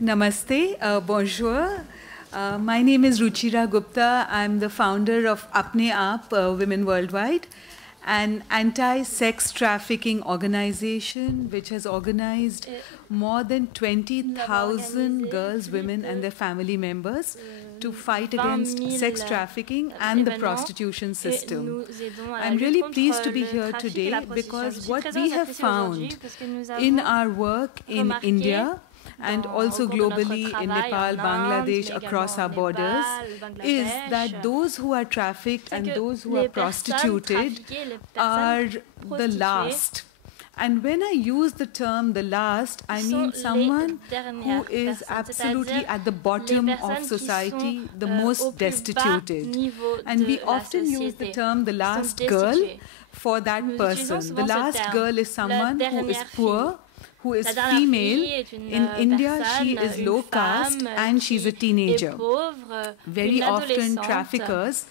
Namaste, bonjour. My name is Ruchira Gupta. I'm the founder of Apne Aap Women Worldwide, an anti-sex trafficking organization which has organized more than 20,000 girls, women and their family members to fight against sex trafficking and the prostitution system. I'm really pleased to be here today because what we have found in our work in India and also globally in Nepal, Bangladesh, across our borders, is that those who are trafficked and those who are prostituted are the last. And when I use the term the last, I mean someone who is absolutely at the bottom of society, the most destituted. And we often use the term the last girl for that person. The last girl is someone who is poor, who is female. In India, she is low caste and she's a teenager. Very often, traffickers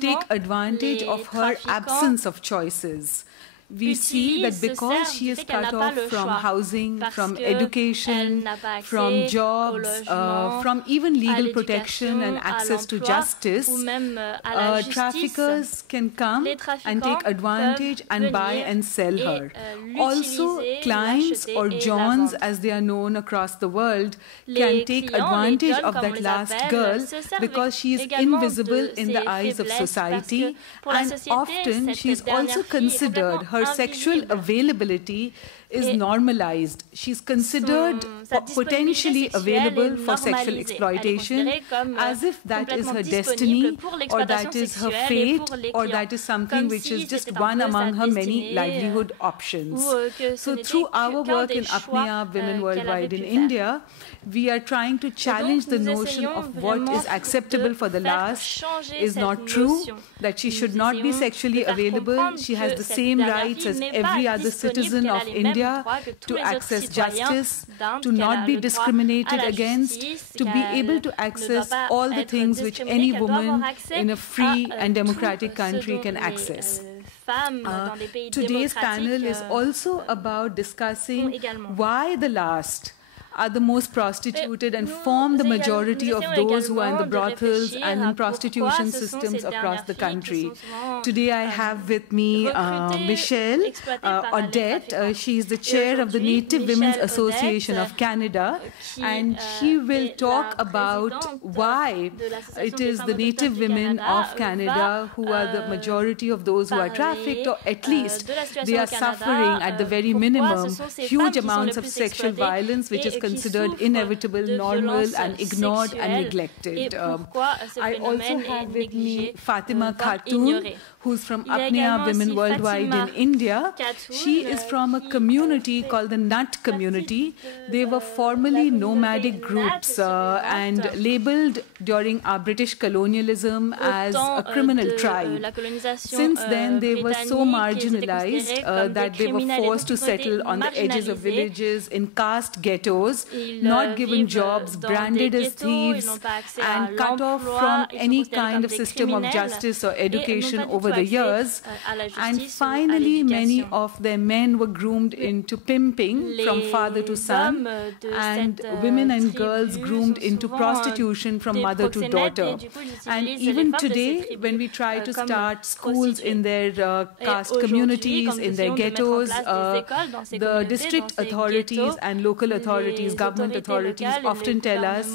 take advantage of her absence of choices. We see that because she is cut off from housing, from education, from jobs, from even legal protection and access to justice, traffickers can come and take advantage and buy and sell her. Also, clients or Johns, as they are known across the world, can take advantage of that last girl because she is invisible in the eyes of society, and often she is also considered, her sexual availability is normalized. She's considered potentially available for sexual exploitation as if that is her destiny or that is her fate or that is something which is just one among her many livelihood options. So through our work in Apne Aap Women Worldwide in India, we are trying to challenge the notion of what is acceptable for the last is not true, that she should not be sexually available. She has the same rights as every other citizen of India to access justice, to not be discriminated against, to be able to access all the things which any woman in a free and democratic country can access. Today's panel is also about discussing why the last are the most prostituted and form the majority of those who are in the brothels and in prostitution systems across the country. Today I have with me Michelle Odette. She is the chair of the Native Women's Association of Canada, and she will talk about why it is the Native women of Canada who are the majority of those who are trafficked, or at least they are suffering at the very minimum huge amounts of sexual violence which is considered inevitable, normal and ignored and neglected. I also have with me Fatima Khatoon, who's from Apne Aap Women Worldwide in India. She is from a community called the Nut community. They were formerly nomadic groups and labeled during our British colonialism as a criminal tribe. Since then, they were so marginalized that they were forced to settle on the edges of villages in caste ghettos, not given jobs, branded as thieves, and cut off from any kind of system of justice or education over the years. And finally, many of their men were groomed into pimping from father to son, and women and girls groomed into prostitution from mother to daughter. And even today, when we try to start schools in their caste communities, in their ghettos, the district authorities and local authorities, government authorities often tell us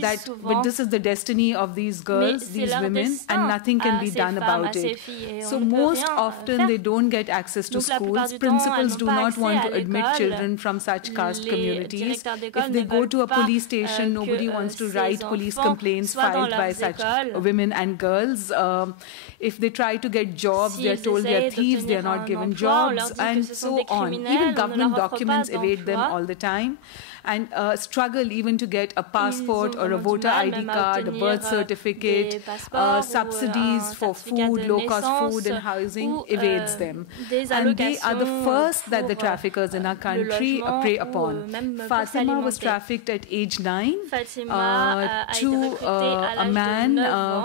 that but this is the destiny of these girls, these women, and nothing can be done about it. So most often they don't get access to schools. Principals do not want to admit children from such caste communities. If they go to a police station, nobody wants to write police complaints filed by such women and girls. If they try to get jobs, they are told they are thieves, they are not given jobs, and so on. Even government documents evade them all the time, and struggle even to get a passport or a voter ID card, a birth certificate, subsidies for food, low-cost food and housing evades them. And they are the first that the traffickers in our country prey upon. Fatima was trafficked at age 9 to a man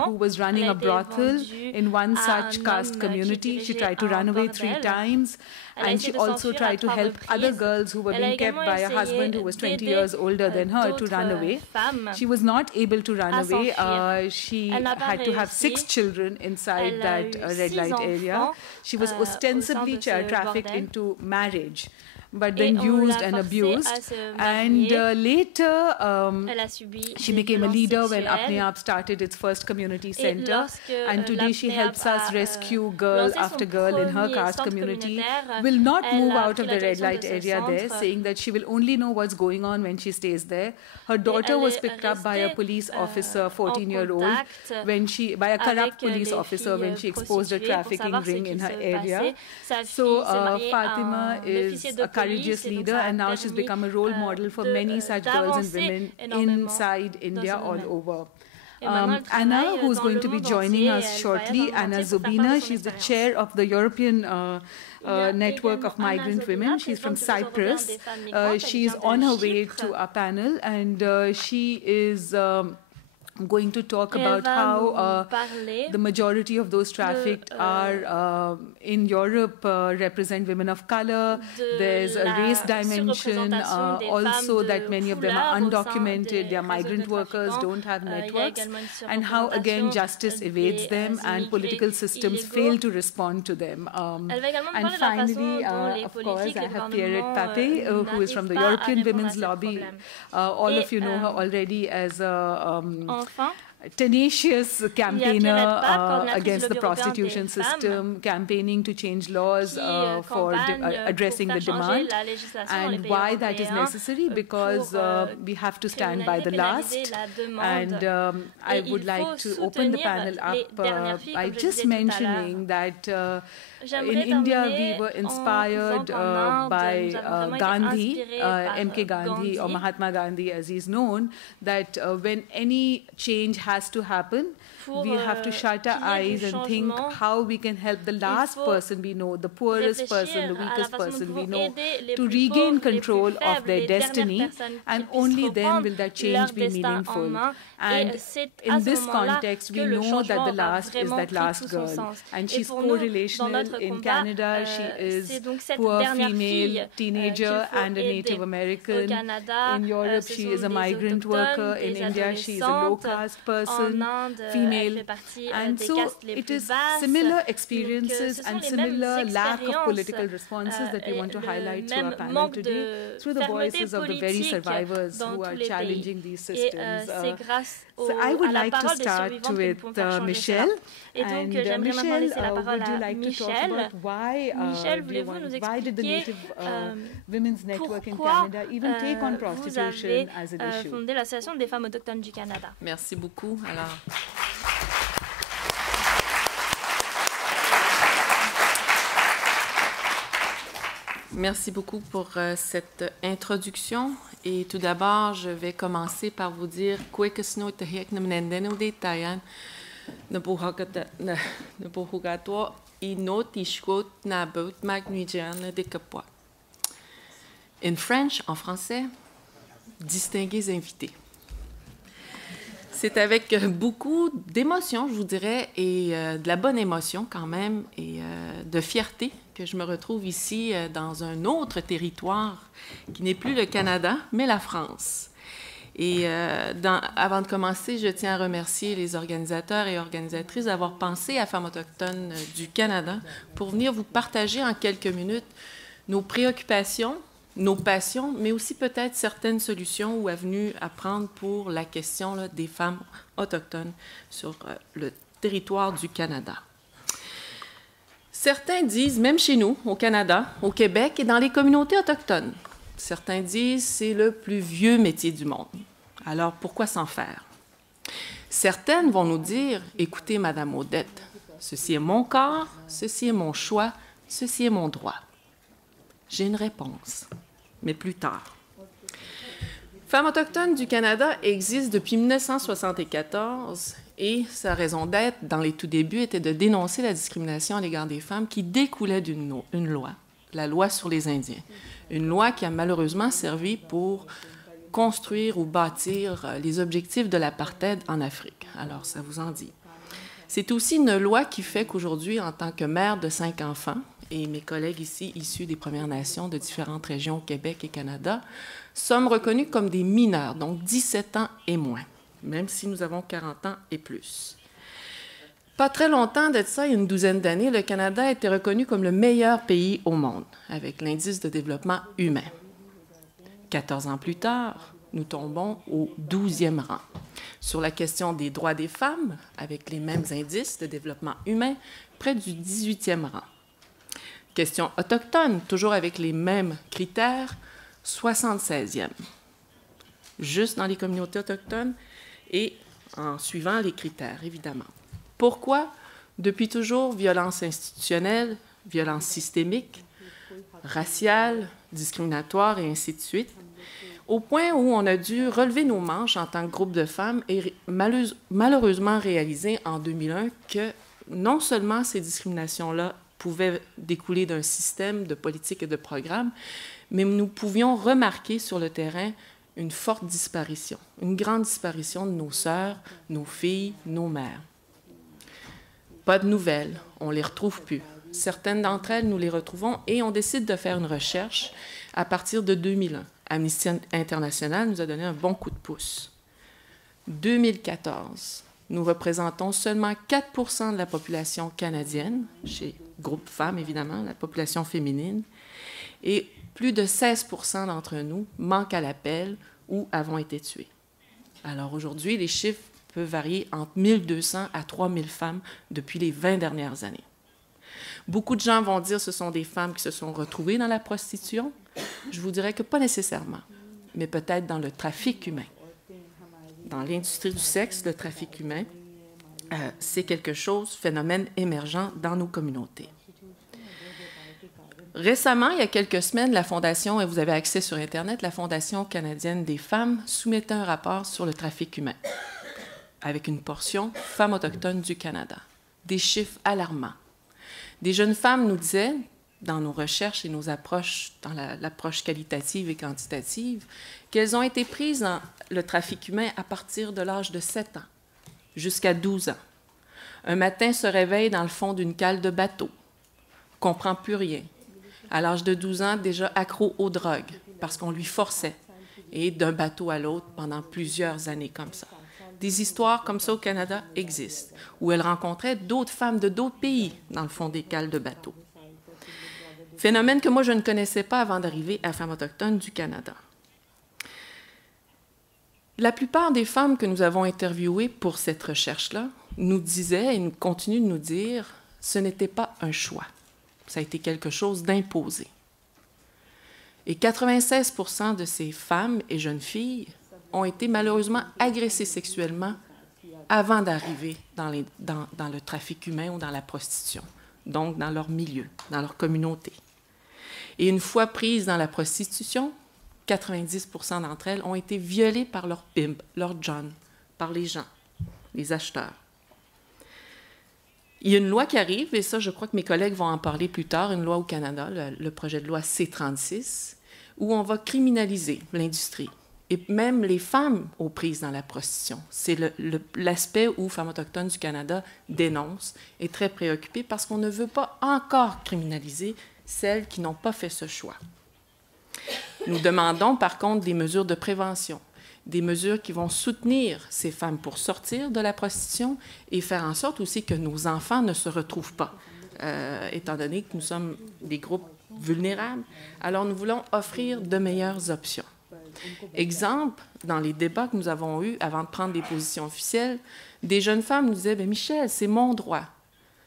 who was running a brothel in one such caste community. She tried to run away 3 times. And she also tried to help other girls who were being kept by a husband who was 20 years older than her to run away. She was not able to run away. She had to have 6 children inside that red light area. She was ostensibly trafficked into marriage, but then used and abused. And later, she became a leader when Apne Aap started its first community center. And today she helps us rescue girl after girl in her caste community. Will not move out of the red light area there, saying that she will only know what's going on when she stays there. Her daughter was picked up by a police officer, 14-year-old, by a corrupt police officer when she exposed a trafficking ring in her area. So Fatima is a courageous leader, and now she's become a role model for many such girls and women inside India all over. Anna, who's going to be joining us shortly, Anna Zobina, she's the chair of the European Network of Migrant Women. She's from Cyprus. She's on her way to our panel, and she is going to talk about how the majority of those trafficked are in Europe represent women of color. There's a race dimension, also that many of them are undocumented, they are migrant workers, don't have networks, and how again justice evades them and political systems fail to respond to them. And finally, of course, I have Pierrette Papey, who is from the European Women's Lobby. All of you know her already as a tenacious campaigner against the prostitution system, campaigning to change laws for addressing the demand. And why that is necessary? Because we have to stand by the last. And I would like to open the panel up by just mentioning that in India, we were inspired by Gandhi, M.K. Gandhi, or Mahatma Gandhi as he's known, that when any change has to happen, we have to shut our eyes and think how we can help the last person we know, the poorest person, the weakest person we know, to regain control of their destiny, and only then will that change be meaningful. And in this context, we know that the last is that last girl, and she's co-relational. In Canada, she is poor female teenager and a Native American. In Europe, she is a migrant worker. In India, she is a low-caste person, female. And so it is similar experiences and similar lack of political responses that we want to highlight to our panel today through the voices of the very survivors who are challenging these systems. So I would like to start with Michelle. And Michelle, would you like to talk about why did the Native Women's Network in Canada even take on prostitution as an issue? Fonder l'Association des femmes autochtones du Canada. Merci beaucoup. Alors, merci beaucoup pour cette introduction. Et tout d'abord, je vais commencer par vous dire Kwekesno Tehek Namnendeno de Tayan Nabuhagato Ino Tishkot Nabut Magnujan de Kapwa. In French, en français, distingués invités. C'est avec beaucoup d'émotion, je vous dirais, et de la bonne émotion quand même, et de fierté que je me retrouve ici dans un autre territoire qui n'est plus le Canada, mais la France. Et avant de commencer, je tiens à remercier les organisateurs et organisatrices d'avoir pensé à Femmes autochtones du Canada pour venir vous partager en quelques minutes nos préoccupations, nos passions, mais aussi peut-être certaines solutions ou avenues à prendre pour la question là, des femmes autochtones sur le territoire du Canada. Certains disent, même chez nous, au Canada, au Québec et dans les communautés autochtones, certains disent c'est le plus vieux métier du monde. Alors, pourquoi s'en faire? Certaines vont nous dire, écoutez, Madame Odette, ceci est mon corps, ceci est mon choix, ceci est mon droit. J'ai une réponse, mais plus tard. Femmes autochtones du Canada existe depuis 1974 et sa raison d'être, dans les tout débuts, était de dénoncer la discrimination à l'égard des femmes qui découlait d'une loi, la loi sur les Indiens. Une loi qui a malheureusement servi pour construire ou bâtir les objectifs de l'apartheid en Afrique. Alors, ça vous en dit. C'est aussi une loi qui fait qu'aujourd'hui, en tant que mère de 5 enfants, et mes collègues ici, issus des Premières Nations de différentes régions au Québec et Canada, sommes reconnus comme des mineurs, donc 17 ans et moins, même si nous avons 40 ans et plus. Pas très longtemps de ça, il y a une douzaine d'années, le Canada a été reconnu comme le meilleur pays au monde, avec l'indice de développement humain. 14 ans plus tard, nous tombons au 12e rang. Sur la question des droits des femmes, avec les mêmes indices de développement humain, près du 18e rang. Question autochtone, toujours avec les mêmes critères, 76e. Juste dans les communautés autochtones et en suivant les critères, évidemment. Pourquoi? Depuis toujours, violence institutionnelle, violence systémique, raciale, discriminatoire et ainsi de suite, au point où on a dû relever nos manches en tant que groupe de femmes et malheureusement réaliser en 2001 que non seulement ces discriminations-là pouvaient découler d'un système de politique et de programme, mais nous pouvions remarquer sur le terrain une forte disparition, une grande disparition de nos sœurs, nos filles, nos mères. Pas de nouvelles, on ne les retrouve plus. Certaines d'entre elles, nous les retrouvons et on décide de faire une recherche à partir de 2001. Amnesty International nous a donné un bon coup de pouce. 2014, nous représentons seulement 4% de la population canadienne, chez groupe femmes évidemment, la population féminine, et plus de 16% d'entre nous manquent à l'appel ou avons été tués. Alors aujourd'hui, les chiffres peuvent varier entre 1200 à 3000 femmes depuis les 20 dernières années. Beaucoup de gens vont dire que ce sont des femmes qui se sont retrouvées dans la prostitution. Je vous dirais que pas nécessairement, mais peut-être dans le trafic humain. Dans l'industrie du sexe, le trafic humain, c'est quelque chose, phénomène émergent dans nos communautés. Récemment, il y a quelques semaines, la Fondation, et vous avez accès sur Internet, la Fondation canadienne des femmes soumettait un rapport sur le trafic humain, avec une portion femmes autochtones du Canada. Des chiffres alarmants. Des jeunes femmes nous disaient, dans nos recherches et nos approches, dans l'approche qualitative et quantitative, qu'elles ont été prises dans le trafic humain à partir de l'âge de 7 ans, jusqu'à 12 ans. Un matin, se réveille dans le fond d'une cale de bateau, comprend plus rien. À l'âge de 12 ans, déjà accro aux drogues, parce qu'on lui forçait, et d'un bateau à l'autre pendant plusieurs années comme ça. Des histoires comme ça au Canada existent, où elle rencontrait d'autres femmes de d'autres pays dans le fond des cales de bateaux. Phénomène que moi, je ne connaissais pas avant d'arriver à Femmes autochtones du Canada. La plupart des femmes que nous avons interviewées pour cette recherche-là nous disaient et nous continuent de nous dire « ce n'était pas un choix, ça a été quelque chose d'imposé ». Et 96% de ces femmes et jeunes filles ont été malheureusement agressées sexuellement avant d'arriver dans le trafic humain ou dans la prostitution, donc dans leur milieu, dans leur communauté. Et une fois prises dans la prostitution, 90% d'entre elles ont été violées par leur pimp, leur John, par les gens, les acheteurs. Il y a une loi qui arrive, et ça, je crois que mes collègues vont en parler plus tard, une loi au Canada, le projet de loi C-36, où on va criminaliser l'industrie et même les femmes aux prises dans la prostitution. C'est l'aspect où Femmes autochtones du Canada dénonce, est très préoccupée parce qu'on ne veut pas encore criminaliser celles qui n'ont pas fait ce choix. Nous demandons par contre des mesures de prévention, des mesures qui vont soutenir ces femmes pour sortir de la prostitution et faire en sorte aussi que nos enfants ne se retrouvent pas, étant donné que nous sommes des groupes vulnérables. Alors nous voulons offrir de meilleures options. Exemple, dans les débats que nous avons eus avant de prendre des positions officielles, des jeunes femmes nous disaient « Bien, Michel, c'est mon droit.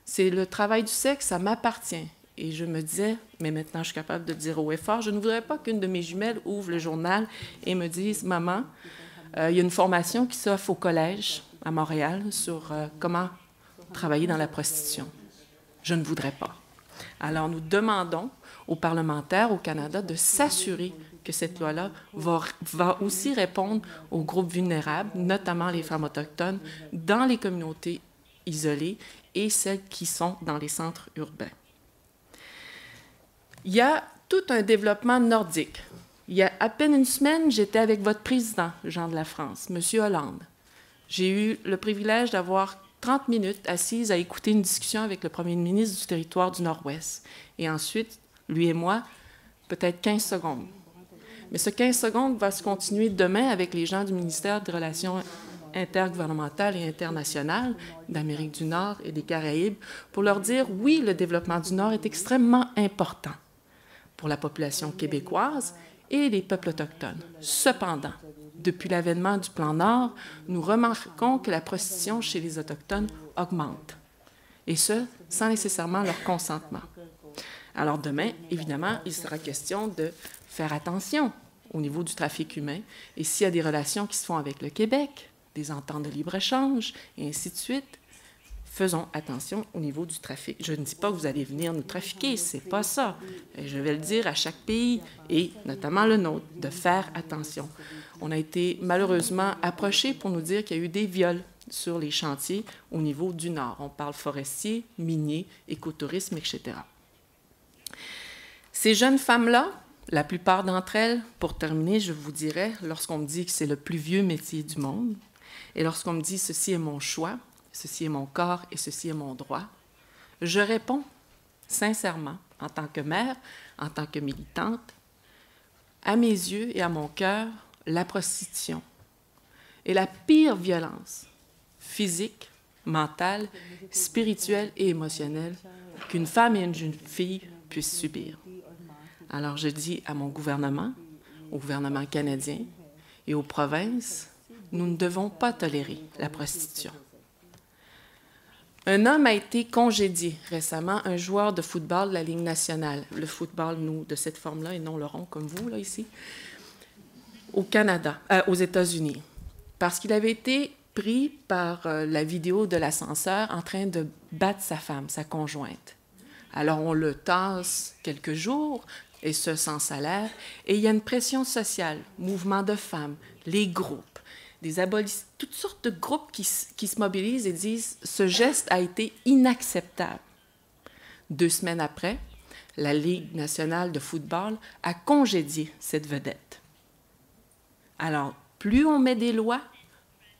C'est le travail du sexe, ça m'appartient. » Et je me disais, mais maintenant je suis capable de dire haut et fort, je ne voudrais pas qu'une de mes jumelles ouvre le journal et me dise « Maman, il y a une formation qui s'offre au collège à Montréal sur comment travailler dans la prostitution. » Je ne voudrais pas. Alors nous demandons aux parlementaires au Canada de s'assurer que cette loi-là va aussi répondre aux groupes vulnérables, notamment les femmes autochtones, dans les communautés isolées et celles qui sont dans les centres urbains. Il y a tout un développement nordique. Il y a à peine une semaine, j'étais avec votre président, Jean de la France, M. Hollande. J'ai eu le privilège d'avoir 30 minutes assise à écouter une discussion avec le premier ministre du territoire du Nord-Ouest. Et ensuite, lui et moi, peut-être 15 secondes. Mais ce 15 secondes va se continuer demain avec les gens du ministère des Relations intergouvernementales et internationales d'Amérique du Nord et des Caraïbes pour leur dire, oui, le développement du Nord est extrêmement important pour la population québécoise et les peuples autochtones. Cependant, depuis l'avènement du Plan Nord, nous remarquons que la prostitution chez les Autochtones augmente, et ce, sans nécessairement leur consentement. Alors demain, évidemment, il sera question de faire attention au niveau du trafic humain, et s'il y a des relations qui se font avec le Québec, des ententes de libre-échange, et ainsi de suite, faisons attention au niveau du trafic. Je ne dis pas que vous allez venir nous trafiquer, c'est pas ça. Et je vais le dire à chaque pays, et notamment le nôtre, de faire attention. On a été malheureusement approchés pour nous dire qu'il y a eu des viols sur les chantiers au niveau du Nord. On parle forestier, minier, écotourisme, etc. Ces jeunes femmes-là, la plupart d'entre elles, pour terminer, je vous dirais, lorsqu'on me dit que c'est le plus vieux métier du monde, et lorsqu'on me dit « ceci est mon choix », ceci est mon corps et ceci est mon droit, je réponds sincèrement, en tant que mère, en tant que militante, à mes yeux et à mon cœur, la prostitution est la pire violence physique, mentale, spirituelle et émotionnelle qu'une femme et une jeune fille puissent subir. Alors je dis à mon gouvernement, au gouvernement canadien et aux provinces, nous ne devons pas tolérer la prostitution. Un homme a été congédié récemment, un joueur de football de la Ligue nationale. Le football, nous, de cette forme-là, et non le rond comme vous, là, ici, au Canada, aux États-Unis, parce qu'il avait été pris par la vidéo de l'ascenseur en train de battre sa femme, sa conjointe. Alors, on le tasse quelques jours, et ce, sans salaire, et il y a une pression sociale, mouvement de femmes, les groupes, des abolistes, toutes sortes de groupes qui se mobilisent et disent « ce geste a été inacceptable ». 2 semaines après, la Ligue nationale de football a congédié cette vedette. Alors, plus on met des lois,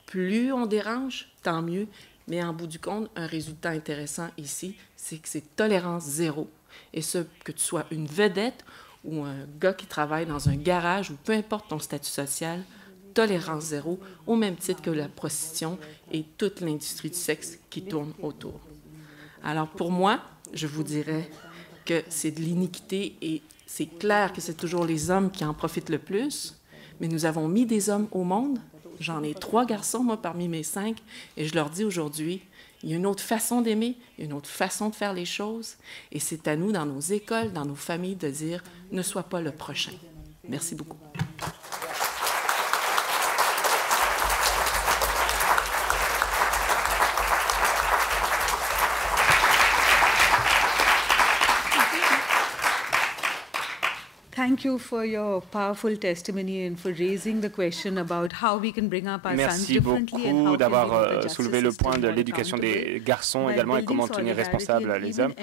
plus on dérange, tant mieux, mais en bout du compte, un résultat intéressant ici, c'est que c'est tolérance zéro. Et ce, que tu sois une vedette ou un gars qui travaille dans un garage ou peu importe ton statut social, tolérance zéro, au même titre que la prostitution et toute l'industrie du sexe qui tourne autour. Alors pour moi, je vous dirais que c'est de l'iniquité et c'est clair que c'est toujours les hommes qui en profitent le plus, mais nous avons mis des hommes au monde. J'en ai 3 garçons, moi, parmi mes 5, et je leur dis aujourd'hui, il y a une autre façon d'aimer, il y a une autre façon de faire les choses, et c'est à nous, dans nos écoles, dans nos familles, de dire « ne sois pas le prochain ». Merci beaucoup. Thank you for your powerful testimony and for raising the question about how we can bring up our sons differently and how we can d'avoir soulevé le point de l'éducation des garçons également et comment tenir responsables les hommes.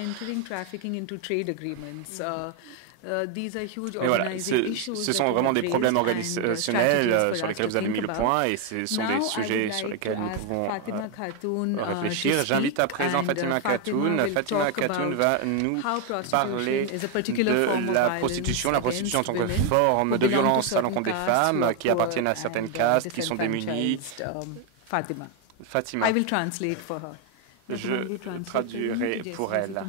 Et voilà, ce sont vraiment des problèmes organisationnels sur lesquels vous avez mis le point et ce sont des sujets sur lesquels nous pouvons réfléchir. J'invite à présent Fatima Khatoun. Fatima Khatoun va nous parler de la prostitution en tant que forme de violence à l'encontre des femmes qui appartiennent à certaines castes, qui sont démunies. Fatima. Je traduirai pour elle.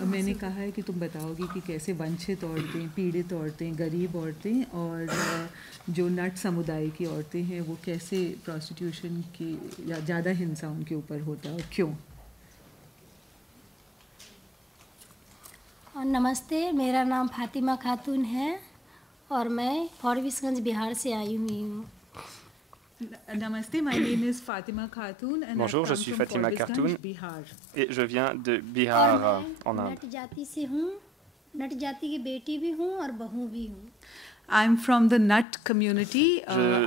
मैंने कहा है कि तुम बताओगी कि कैसे वंचित औरतें, पीड़ित औरतें, गरीब औरतें और जो नट समुदाय की औरतें हैं वो कैसे प्रोस्टिट्यूशन की या ज़्यादा हिंसा उनके ऊपर होता है और क्यों। नमस्ते, मेरा नाम फातिमा खातून है और मैं फॉरबिसगंज बिहार से आई हुई हूँ। Bonjour, je suis Fatima Khatoun et je viens de Bihar en Inde. I'm from the Nut community.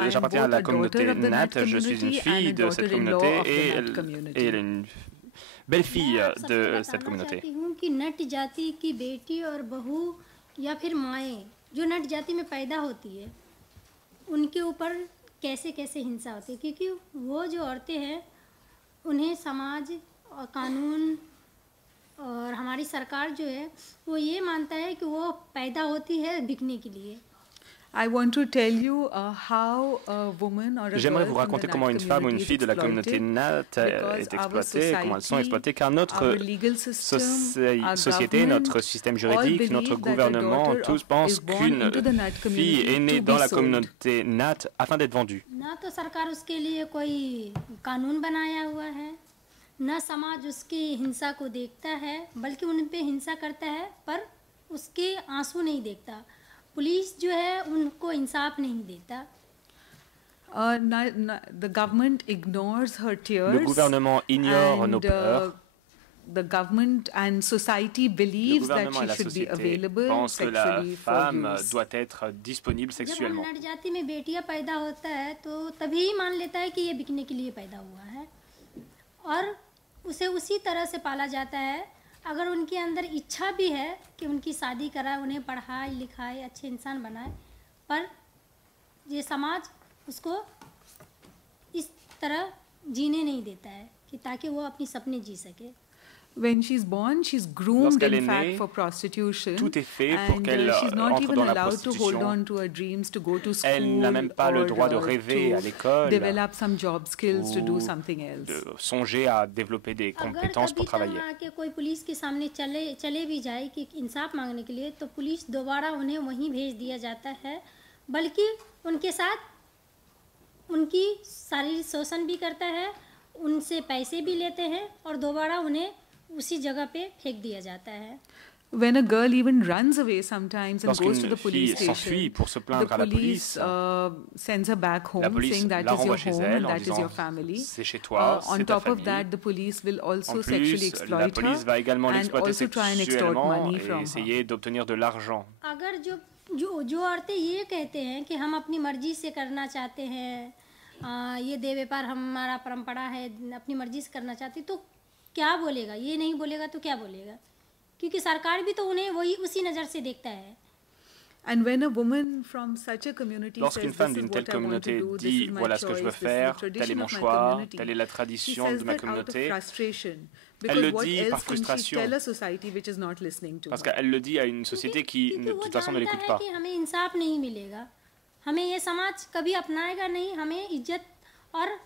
J'appartiens à la communauté Nat, je suis une fille de cette communauté et une belle-fille de cette communauté. कैसे कैसे हिंसा होती है, क्योंकि वो जो औरतें हैं उन्हें समाज और कानून और हमारी सरकार जो है वो ये मानता है कि वो पैदा होती है बिकने के लिए। I want to tell you how a woman or a J'aimerais girl vous raconter comment une femme ou une fille de la communauté Nat est exploitée, comment elles sont exploitées, car notre société, notre système juridique, notre gouvernement, tous pensent qu'une fille est née dans la communauté Nat afin d'être vendue. ना तो सरकार उसके लिए कोई कानून बनाया हुआ है, ना समाज उसकी हिंसा को देखता है, बल्कि उन पे हिंसा करता है पर उसके आंसू नहीं देखता। पुलिस जो है उनको इंसाफ नहीं देता। The government ignores her tears. Le gouvernement ignore nos peurs. The government and society believes that she should be available sexually for use. La femme doit être disponible sexuellement. जब नरजाति में बेटियां पैदा होता है तो तभी मान लेता है कि ये बिकने के लिए पैदा हुआ है और उसे उसी तरह से पाला जाता है। अगर उनके अंदर इच्छा भी है कि उनकी शादी कराए, उन्हें पढ़ाए लिखाए, अच्छे इंसान बनाए, पर ये समाज उसको इस तरह जीने नहीं देता है कि ताकि वो अपनी सपने जी सके। When she's born, she's groomed in fact for prostitution. Tout est fait pour qu'elle she's not entre even dans la allowed to hold prostitution. on to her dreams, to go to school. Elle n'a même pas le droit de rêver à l'école, develop some job skills to do something else. De songer à développer des compétences pour travailler. अगर कभी कोई पुलिस के सामने चले भी जाए कि इंसाफ मांगने के लिए, तो पुलिस दोबारा उन्हें वहीं भेज दिया जाता है, बल्कि उनके साथ उनकी शारीरिक शोषण भी करता है, उनसे पैसे भी लेते हैं और दोबारा उन्हें उसी जगह पे फेंक दिया जाता है। When a girl even runs away sometimes and goes to the police station, pour se plaindre the à la police sends her back home, saying that is your home and that is your family. C'est chez toi, on top of that, the police will also sexually exploit la police va également l'exploiter sexuellement et essayer d'obtenir de l'argent. अगर जो औरतें ये कहते हैं कि हम अपनी मर्जी से करना चाहते हैं, ये देह व्यापार हमारा परंपरा है, अपनी मर्जी से करना चाहती, तो क्या बोलेगा? ये नहीं बोलेगा तो क्या बोलेगा? क्योंकि सरकार भी तो उन्हें वही उसी नज़र से देखता है। And when a woman from such a community Lorsqu'une femme d'une telle communauté dit voilà ce que je veux faire, tel est mon choix, telle est la tradition de ma communauté, elle le dit par frustration, parce qu'elle le dit à une société qui de toute façon ne l'écoute pas. हमें इंसाफ नहीं मिलेगा, हमें ये समाज कभी अपनाएगा नहीं, हमें इज्जत और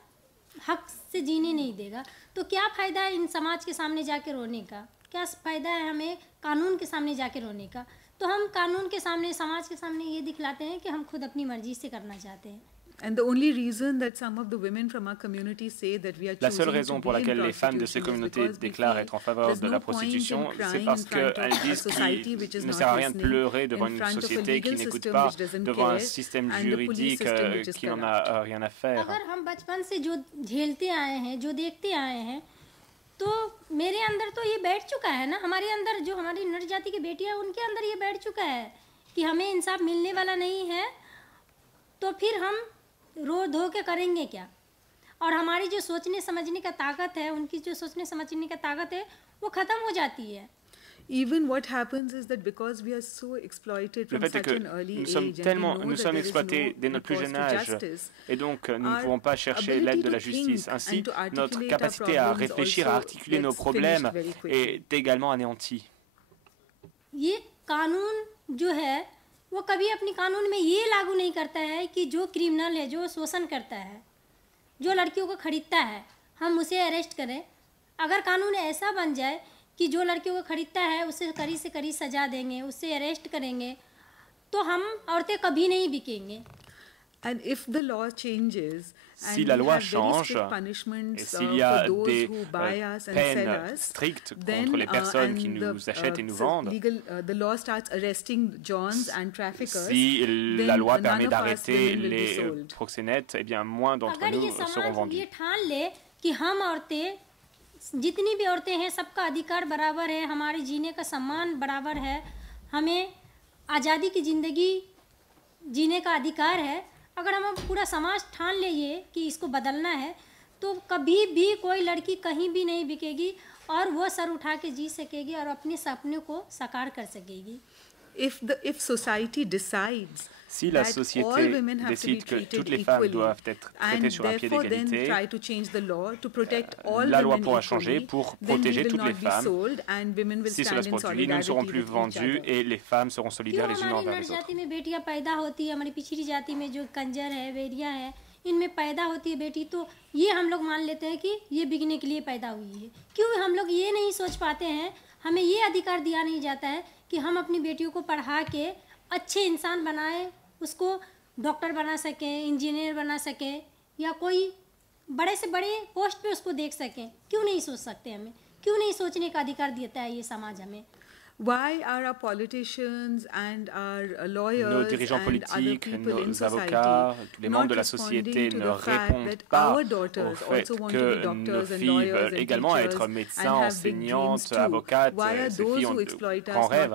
हक से जीने नहीं देगा, तो क्या फ़ायदा है इन समाज के सामने जाके रोने का? क्या फ़ायदा है हमें कानून के सामने जाके रोने का? तो हम कानून के सामने, समाज के सामने ये दिखलाते हैं कि हम खुद अपनी मर्जी से करना चाहते हैं। And the only reason that some of the women from our community say that we are La seule raison pour laquelle les femmes de ces communautés déclarent être en faveur de la prostitution, c'est parce qu'elles disent qu'il ne sert à rien de pleurer devant une société qui n'écoute pas, devant un système juridique qui n'en a rien à faire. अगर हम बचपन से जो झेलते आए हैं, जो देखते आए हैं, तो मेरे अंदर तो ये बैठ चुका है ना, हमारे अंदर जो हमारी नर जाति की बेटियां, उनके अंदर ये बैठ चुका है कि हमें इंसाफ मिलने वाला नहीं है, तो फिर हम रो धो के करेंगे क्या? और हमारी जो सोचने समझने का ताकत है, उनकी जो सोचने समझने का ताकत है, वो ख़त्म हो जाती है। Even what happens is that because we are so exploited from such an early age, nous sommes exploités dès notre plus jeune âge, et donc nous ne pouvons pas chercher l'aide de la justice. Ainsi, notre capacité à réfléchir, à articuler nos problèmes est également anéantie. ये कानून जो है वो कभी अपनी कानून में ये लागू नहीं करता है कि जो क्रिमिनल है, जो शोषण करता है, जो लड़कियों को खरीदता है, हम उसे अरेस्ट करें। अगर कानून ऐसा बन जाए कि जो लड़कियों को खरीदता है उसे कड़ी से कड़ी सजा देंगे, उससे अरेस्ट करेंगे, तो हम औरतें कभी नहीं बिकेंगे। And if the law changes, si la loi change, et s'il y a des peines strictes contre les personnes qui nous achètent et nous vendent, si la loi permet d'arrêter les proxénètes, eh bien moins d'entre nous seront vendus. कि हम औरतें, जितनी भी औरतें हैं, सबका अधिकार बराबर है, हमारे जीने का सम्मान बराबर है, हमें आज़ादी की ज़िंदगी जीने का अधिकार है। अगर हम पूरा समाज ठान ले ये कि इसको बदलना है, तो कभी भी कोई लड़की कहीं भी नहीं बिकेगी और वो सर उठा के जी सकेगी और अपने सपने को साकार कर सकेगी। if society decides si la société décide que toutes les femmes doivent être traitées sur un pied d'égalité, la loi pourra changer pour protéger toutes les femmes. Si cela se produit, nous ne serons plus vendus et les femmes seront solidaires les unes envers les autres. इनमें पैदा होती है बेटी तो ये हम लोग मान लेते हैं कि ये बिकने के लिए पैदा हुई है। क्यों हम लोग ये नहीं सोच पाते हैं, हमें ये अधिकार दिया नहीं जाता है कि हम अपनी बेटियों को पढ़ा के अच्छे इंसान बनाएं, उसको डॉक्टर बना सकें, इंजीनियर बना सकें या कोई बड़े से बड़े पोस्ट पे उसको देख सकें। क्यों नहीं सोच सकते, हमें क्यों नहीं सोचने का अधिकार देता है ये समाज हमें? Why are our politicians and our lawyers, nos dirigeants politiques, nos avocats, tous les membres de la société ne répondent pas au fait que nos filles veulent également être médecins, enseignantes, avocates, ces filles ont de grands rêves.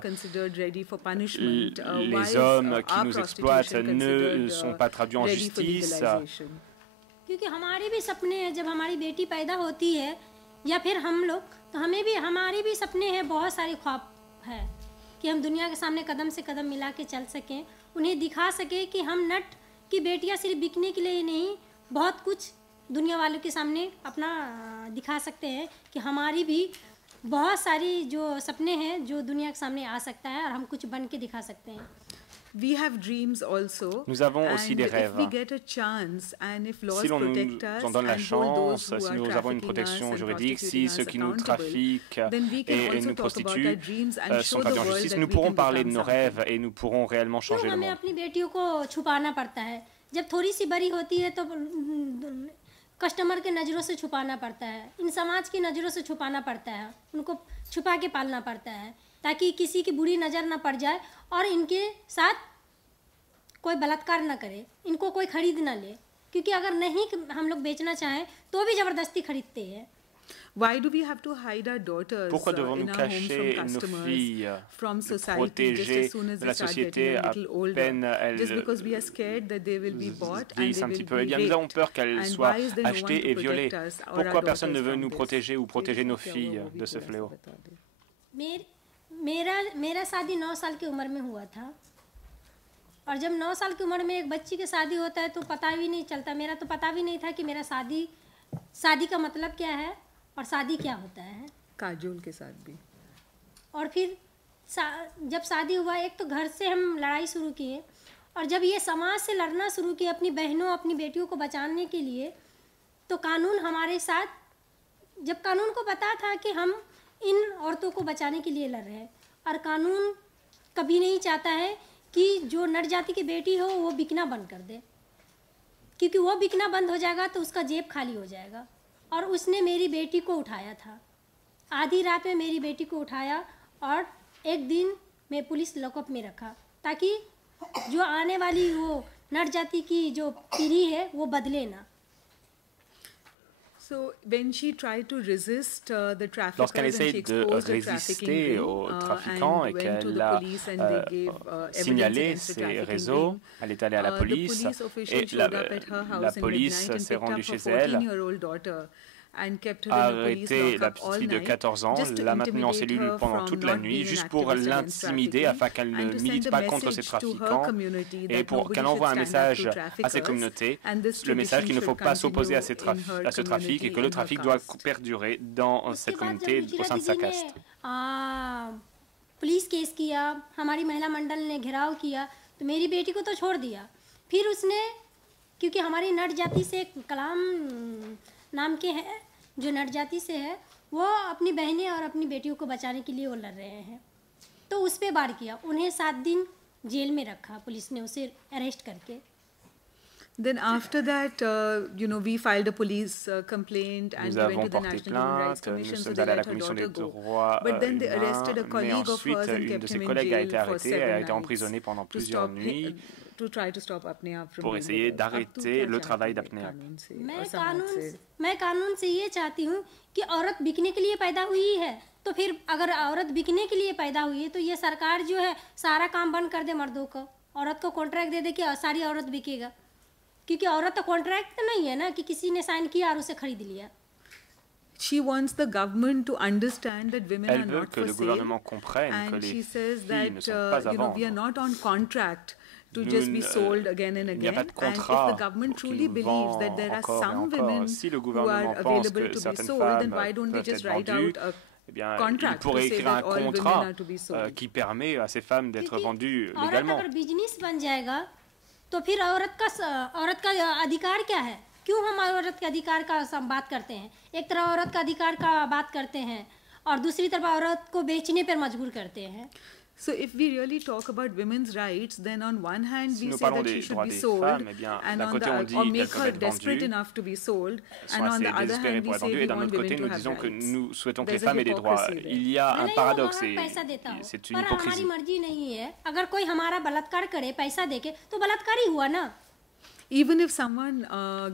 Les hommes qui nous exploitent ne sont pas traduits en justice. क्योंकि हमारे भी सपने हैं, जब हमारी बेटी पैदा होती है या फिर हम लोग, तो हमें भी हमारे भी सपने हैं, बहुत सारे ख्वाब है कि हम दुनिया के सामने कदम से कदम मिला के चल सकें, उन्हें दिखा सके कि हम नट की बेटियां सिर्फ बिकने के लिए नहीं, बहुत कुछ दुनिया वालों के सामने अपना दिखा सकते हैं कि हमारी भी बहुत सारी जो सपने हैं जो दुनिया के सामने आ सकता है और हम कुछ बन के दिखा सकते हैं। We have dreams also. Nous avons aussi des rêves. If we get a chance and if laws si l'on protect us, nous en donne la chance, si nous avons une protection juridique, si ceux qui nous trafiquent et nous prostituent sont traduits en justice, nous pourrons parler de nos rêves et nous pourrons réellement changer le monde. हमें अपनी बेटियों को छुपाना पड़ता है, जब थोड़ी सी बड़ी होती है तो कस्टमर के नज़रों से छुपाना पड़ता है, इन समाज की नज़रों से छुपाना पड़ता है, उनको छुपा के पालना पड़ता है ताकि किसी की बुरी नज़र ना पड़ जाए और इनके साथ कोई बलात्कार ना करे, इनको कोई खरीद ना ले, क्योंकि अगर नहीं हम लोग बेचना चाहें तो भी ज़बरदस्ती खरीदते हैं। Why do we have to hide our daughters Pourquoi devons-nous in our homes cacher from nos customers, filles, from society, protéger just as soon as de they la start société getting a à little older, peine elles just because we are scared that they will be bought and they un will petit be peu. Eh bien, nous avons peur qu'elles raped. soient And why is there no one achetées to et violées. protect us or our Pourquoi personne ne daughters veut from nous this? protéger ou protéger nos filles de ce fléau? मेरा शादी 9 साल की उम्र में हुआ था और जब 9 साल की उम्र में एक बच्ची की शादी होता है तो पता भी नहीं चलता, मेरा तो पता भी नहीं था कि मेरा शादी का मतलब क्या है और शादी क्या होता है। काजोल के साथ भी। और फिर जब शादी हुआ, एक तो घर से हम लड़ाई शुरू किए और जब ये समाज से लड़ना शुरू किए अपनी बहनों अपनी बेटियों को बचाने के लिए, तो कानून हमारे साथ, जब कानून को पता था कि हम इन औरतों को बचाने के लिए लड़ रहे हैं और कानून कभी नहीं चाहता है कि जो नर जाति की बेटी हो वो बिकना बंद कर दे, क्योंकि वो बिकना बंद हो जाएगा तो उसका जेब खाली हो जाएगा। और उसने मेरी बेटी को उठाया था, आधी रात में मेरी बेटी को उठाया और एक दिन मैं पुलिस लॉकअप में रखा ताकि जो आने वाली वो नर जाति की जो पीढ़ी है वो बदले ना। So when she tried to resist the traffickers, lorsqu'elle essaie de résister aux trafiquants et qu'elle a signalé ces réseaux, elle est allée à la police et la police s'est rendue chez elle, a arrêté la petite fille de 14 ans, l'a maintenue en cellule pendant toute la nuit, juste pour l'intimider afin qu'elle ne milite pas contre ces trafiquants et pour qu'elle envoie un message à ces communautés, le message qu'il ne faut pas s'opposer à ce trafic et que le trafic doit perdurer dans cette communauté au sein de sa caste. Police case किया, हमारी महिला मंडल ने घेराव किया तो मेरी बेटी को तो छोड़ दिया। फिर उसने, क्योंकि हमारी नट जाति से कलाम नाम के हैं जो नट जाति से है, वो अपनी बहनें और अपनी बेटियों को बचाने के लिए वो लड़ रहे हैं, तो उस पे वार किया। उन्हें 7 दिन जेल में रखा पुलिस ने, उसे अरेस्ट करके। Then after that, we filed a police complaint and we went to the National Human Rights Commission, so they let her daughter go. But then they arrested a colleague of hers and kept him in jail for 7 nights to try to stop apnea from pour essayer d'arrêter le travail d'apnea. मैं कानून से ये चाहती हूँ कि औरत बिकने के लिए पैदा हुई है, तो फिर अगर औरत बिकने के लिए पैदा हुई है तो ये सरकार जो है सारा काम बंद कर दे, मर्दों को, औरत को कॉन्ट्रैक्ट दे दे कि सारी औरत बिकेगा, क्योंकि औरत तो कॉन्ट्रैक्ट नहीं है ना कि किसी ने साइन किया और उसे खरीद लिया। She wants the government to understand that women Elle are veut not que for le sale, gouvernement comprenne que and les she says filles ne sont that pas à vendre. we are not on contract to just be sold again and Il n'y a pas again. de And contrat if the government qui truly nous believes vend that there are encore et some encore. women Si le who gouvernement are pense available que to be certaines sold, then femmes why don't they peuvent just être write vendues, out a eh bien, il contract to pourrait say écrire un that all women contrat are to be sold? qui permet à ces femmes d'être vendues औरत légalement. अगर बिजनेस बन जाएगा तो फिर औरत का अधिकार क्या है? क्यों हम औरत के अधिकार का बात करते हैं? एक तरफ औरत का अधिकार का बात करते हैं और दूसरी तरफ औरत को बेचने पर मजबूर करते हैं. So if we really talk about women's rights, then on one hand Si we nous say parlons that des she should droits be des sold, femmes, eh bien, and d'un on côté on the dit or qu'elles make peuvent her être desperate vendues, enough to be sold, sont and on assez the other désespérées hand pour we être say vendues, we et d'un want autre côté women to nous have disons que rights. nous souhaitons que les There's a femmes aient des droits. hypocrisy there. Il y a un भले ही वो paradoxe वहाँ et पैसा देता हो, c'est une पर हमारी hypocrisie. मर्जी नहीं है. अगर कोई हमारा बलात्कार करे पैसा देके तो बलात्कार ही हुआ ना. Even if someone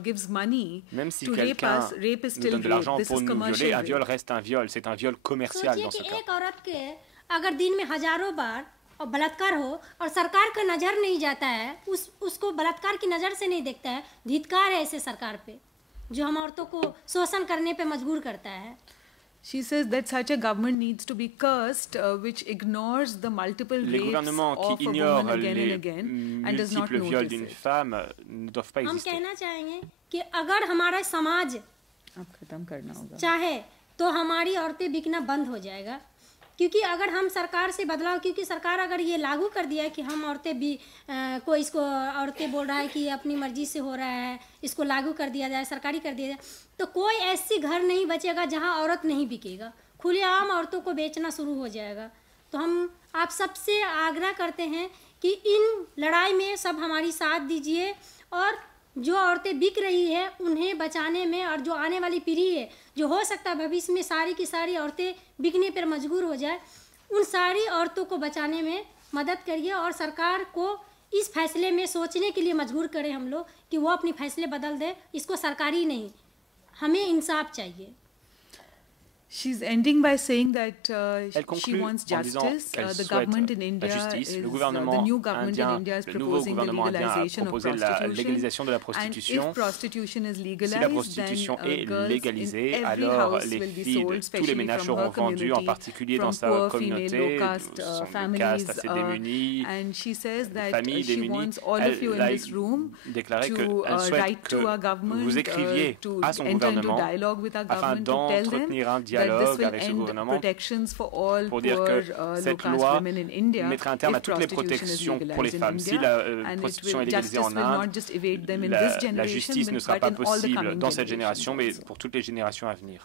gives money Même si to rape quelqu'un us, rape is nous still donne de rape. l'argent This pour is nous violer, commercial un viol rape. reste un viol. C'est un viol commercial सोचिए dans कि ce cas. एक औरत के अगर दिन में हजारों बार और बलात्कार हो और सरकार का नज़र नहीं जाता है, उसको बलात्कार की नज़र से नहीं देखता है, धिक्कार है ऐसे सरकार पे जो हम औरतों को शोषण करने पे मजबूर करता है. She says that such a government needs to be cursed, which ignores the multiple Les rapes gouvernements of qui a ignorent woman again and les again and does not multiples viols notice d'une it. femme ne doivent pas हम exister. कहना चाहेंगे कि अगर हमारा समाज अब खत्म करना होगा. चाहे तो हमारी औरतें बिकना बंद हो जाएगा. क्योंकि अगर हम सरकार से बदलाव, क्योंकि सरकार अगर ये लागू कर दिया है कि हम औरतें भी कोई इसको औरतें बोल रहा है कि अपनी मर्जी से हो रहा है, इसको लागू कर दिया जाए, सरकारी कर दिया जाए, तो कोई ऐसी घर नहीं बचेगा जहां औरत नहीं बिकेगा. खुलेआम औरतों को बेचना शुरू हो जाएगा. तो हम आप सबसे आग्रह करते हैं कि इन लड़ाई में सब हमारी साथ दीजिए और जो औरतें बिक रही है उन्हें बचाने में, और जो आने वाली पीढ़ी है जो हो सकता है भविष्य में सारी की सारी औरतें बिकने पर मजबूर हो जाए, उन सारी औरतों को बचाने में मदद करिए और सरकार को इस फैसले में सोचने के लिए मजबूर करें हम लोग कि वो अपने फैसले बदल दे. इसको सरकारी नहीं, हमें इंसाफ चाहिए. She's ending by saying that Elle conclut she wants en disant justice. qu'elle The souhaite government in la India justice. is Le gouvernement the new government indien, in India is le nouveau proposing the gouvernement indien a legalization of proposé la prostitution. légalisation de la And prostitution. if prostitution is legalized, Si la prostitution then est girls légalisée, in every alors house les will be filles sold, de tous les especially ménages from seront her vendues, en community, particulier dans from sa poor communauté, female low-caste sont des families. castes assez démunies, And she says that familles she démunies. wants all of you in this room déclaré to qu'elle souhaite write to our que government, vous écriviez to à son enter into gouvernement dialogue with our afin government to tell them d'entretenir un that this dialogue will avec ce end gouvernement protections for all pour dire poor que cette low-caste loi women in India mettrait un terme à if toutes les prostitution is protections pour les legalized in femmes. Si India, la and prostitution est justice légalisée en will not Inde, just evade them in this la generation, justice ne sera but pas in all the possible coming dans cette generations génération, mais also. pour toutes les générations à venir.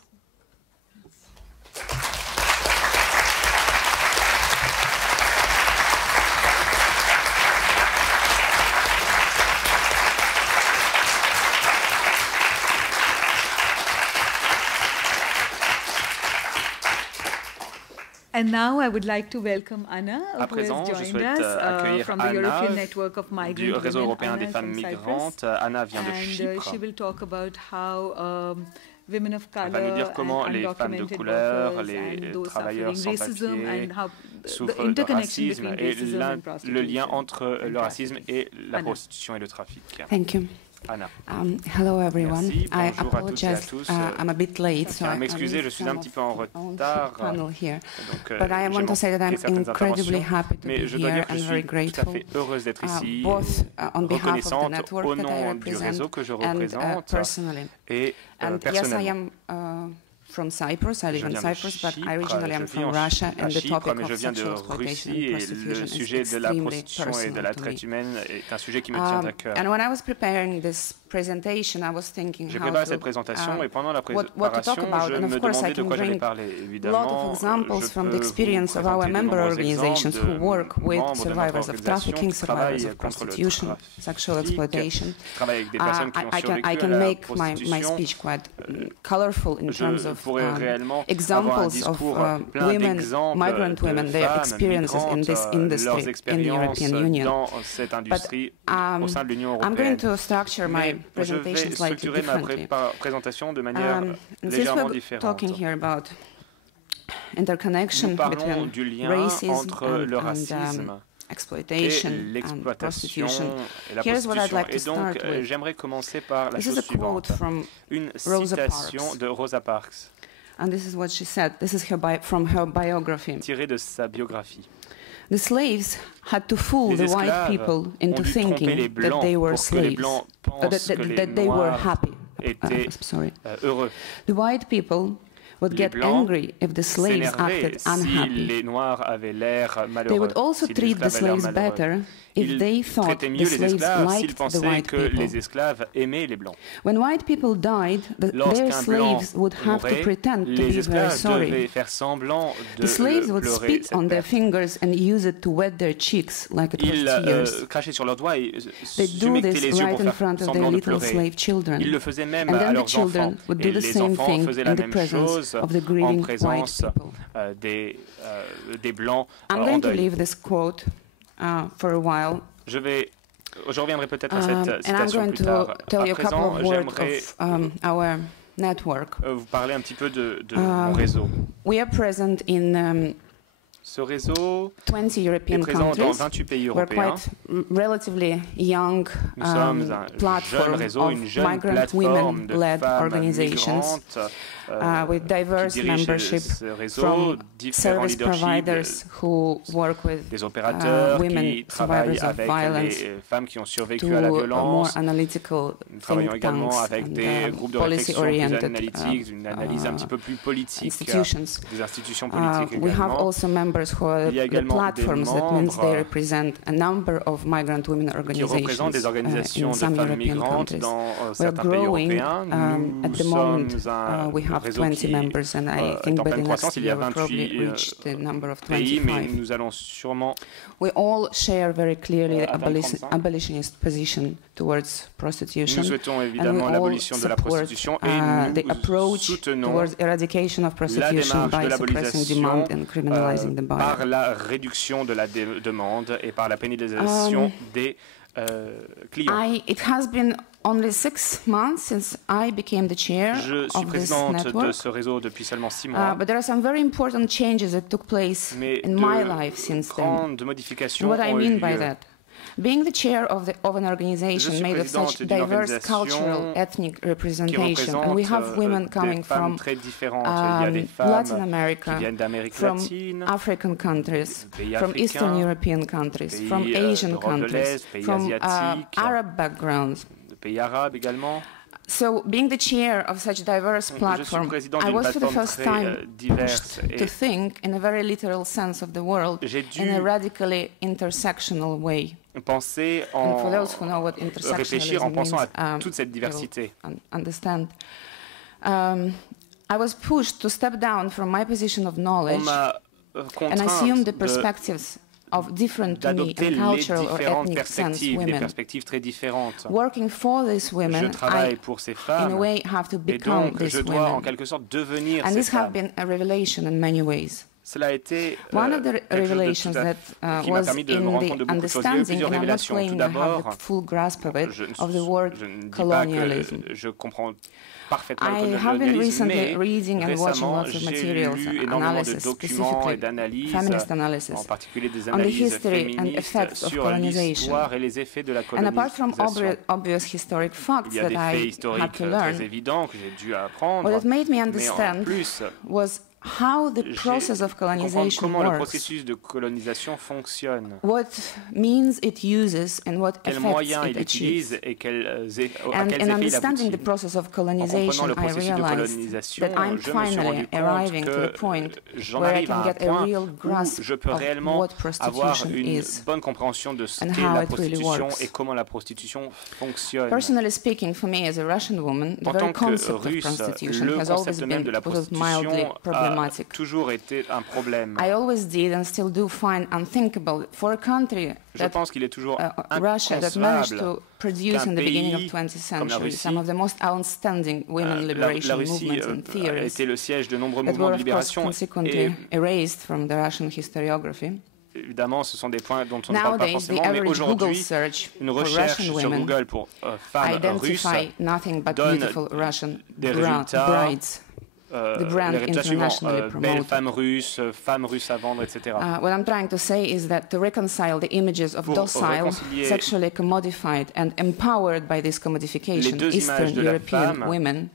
And now I would like to welcome Anna, À who has présent, je joined souhaite us accueillir from the Anna European Network of du Migrant réseau Women. européen Anna des is femmes from Cyprus. migrantes. Anna vient de And Chypre. she will talk about how women of Elle va nous dire color comment and les femmes de undocumented couleur, workers les and those travailleurs suffering sans racism papier and how the souffrent de interconnection racisme between et racism and le prostitution lien entre and le racisme et la Anna. prostitution et le trafic. Thank you. Anna. Hello everyone. Merci, I bonjour à toutes et à apologize. tous. I'm a bit late, Je tiens à m'excuser, je suis un petit peu en retard. Panel here. Donc, But I j'ai want to say that I'm manqué certaines incredibly interventions, happy to mais be je dois here dire que and je very suis tout à grateful, fait heureuse d'être ici, both on behalf of the reconnaissante network au that I nom du represent réseau que je and représente personally. et And yes, I personnellement. am from Cyprus. I live Je in viens de Cyprus, but Chypre, originally I'm je vis from Russia, à and the Chypre, topic mais je of viens de sexual exploitation Russie and et prostitution le is sujet de la extremely prostitution et de personal la to me. traite humaine est un sujet qui me tient à cœur. And when I was preparing this presentation, I was thinking J'ai how préparé to, cette présentation et pendant la what to talk préparation, about, je and of me course I demandais de can quoi j'allais bring parler. a lot of Évidemment, examples je from peux the vous experience of our présenter de member nombreux organizations exemples who work de with membres de notre survivors of organisation trafficking, qui travaillent survivors of contre le prostitution, trafic, sexual exploitation. qui travaillent avec des personnes qui ont I survécu à can la make my prostitution. speech quite colorful in terms Je of pourrais réellement avoir un examples discours of plein women, d'exemples migrant de women, their femmes experiences in migrantes, this leurs industry in the expériences European Union. dans cette industrie au sein de l'Union I'm going européenne. to structure my Mais je presentation vais slightly structurer ma differently. présentation de manière And since légèrement we're différente. talking here about interconnection Nous parlons between du lien racism entre le racisme et exploitation and l'exploitation prostitution. et la Here's what I'd prostitution. like to Et donc, start with. j'aimerais commencer par la This is chose a quote suivante. from Une Rosa citation Parks. de Rosa Parks. And this is what she said. This is from her biography. Tiré de sa biographie. The slaves had to fool the white people into thinking that they were slaves, that they were happy. Heureux. The white people would get angry if the slaves acted unhappy. Si les Noirs avaient l'air malheureux, they would also treat the slaves better if they thought the slaves liked the white people. Les esclaves aimaient les Blancs. When white people died, their slaves would have to pretend to be very sorry. The slaves would spit on their fingers and use it to wet their cheeks like it was tears. Crachaient sur leurs doigts et they do this right in front of their little slave children. Ils le faisaient même and à then the leurs children enfants. would do the same thing in the presence of the grieving white people. Des Blancs I'm going to leave this quote for a while. Je reviendrai peut-être à cette citation plus tard. And I'm going to tell you a couple of words of our network. Vous parler un petit peu de mon réseau. We are present in ce réseau 20 European est présent countries. Dans 28 pays européens. We're quite relatively young platform of migrant women-led organizations with diverse membership from service providers who work with women survivors of violence to more analytical think tanks and policy-oriented institutions. We have also members who are the platforms. That means they represent a number of migrant women organizations in some European countries. We're growing. At the moment, we have 20 members, and I think by the next year we'll probably reach the number of 25. We all share very clearly the abolitionist position towards prostitution, and we all support the approach towards eradication of prostitution by suppressing demand and criminalizing the buyer. Par la réduction de la demande et par la pénalisation des clients. It has been only 6 months since I became the chair of this network. De ce réseau depuis seulement 6 mois. But there are some very important changes that took place in my life since then. What I mean by that? Being the chair of an organization made of such diverse cultural, ethnic representation, and we have women coming from Latin America, from African countries, from Eastern European countries, from Asian countries, from Arab backgrounds. So, being the chair of such a diverse platform, I was for the first time pushed to think in a very literal sense of the world in a radically intersectional way. Penser and for those who know what réfléchir en pensant à toute cette diversité. Understand. I was pushed to step down from my position of knowledge and assume the perspectives of different to me in cultural or ethnic sense women. Working for these women, I, in a way, have to become these women. And this has been a revelation in many ways. One of the revelations that was in the understanding, and I'm not claiming I have the full grasp of it, of the word colonialism. I have been recently reading and watching lots of materials, analysis, specifically feminist analysis, on the history and effects of colonization. And apart from obvious historic facts that I had to learn, what it made me understand was how the process of colonization works, what means it uses and what effects it achieves. And in understanding the process of colonization, I realized that I'm finally arriving to the point where I can get a real grasp of what prostitution is and how it really works. Personally speaking, for me as a Russian woman, the very concept of prostitution has always been, to put it mildly, problematic. Toujours été un problème. I always did and still do find unthinkable for a country that Russia that managed to produce in the beginning of 20th century some of the most outstanding women liberation movements and theories that were of course consequently erased from the Russian historiography. Évidemment, ce sont des points dont on ne parle pas forcément, mais aujourd'hui, une recherche sur Google pour femmes russes donne des résultats. The brand internationally belles femmes russes à vendre, etc. What I'm trying to say is that to reconcile the images of docile, sexually commodified and empowered by this commodification Eastern European women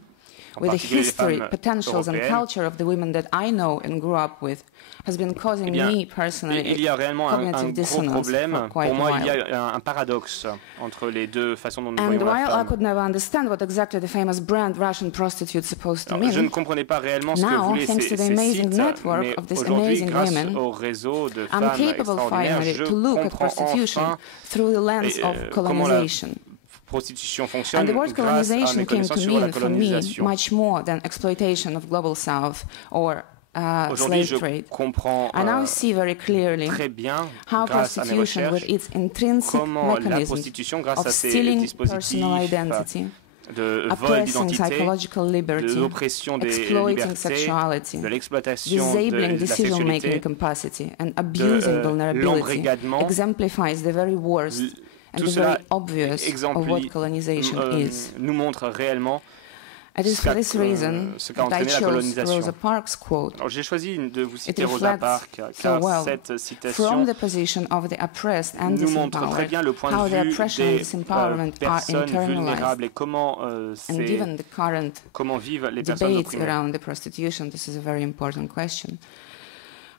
with the history, potentials and culture of the women that I know and grew up with has been causing me personally il y a réellement un gros problème. Pour moi, il y a un paradoxe entre les deux façons dont nous voyons la femme. And while I could never understand what exactly the famous brand Russian prostitute is supposed to mean, je ne comprenais pas réellement ce que voulaient ces sites, mais aujourd'hui, grâce au réseau de femmes extraordinaires, je comprends enfin through the lens of colonization. Prostitution fonctionne and the word grâce à mes connaissances sur la colonisation. Much more than exploitation of global south or Aujourd'hui, slave trade. Je comprends and now I see very clearly très bien, how grâce à mes recherches, with its intrinsic comment la prostitution, grâce à ses dispositifs de vol d'identité, de l'oppression des libertés, de l'exploitation de la sexualité, de l'embrigadement, exemplifies the very worst and tout the cela very obvious of what colonization is. Nous montre réellement ce qu'a entraîné la colonisation. Rosa Parks quote. Alors j'ai choisi de vous citer Rosa Parks car cette citation nous montre très bien le point de vue des personnes vulnérables et comment vivent les personnes opprimées.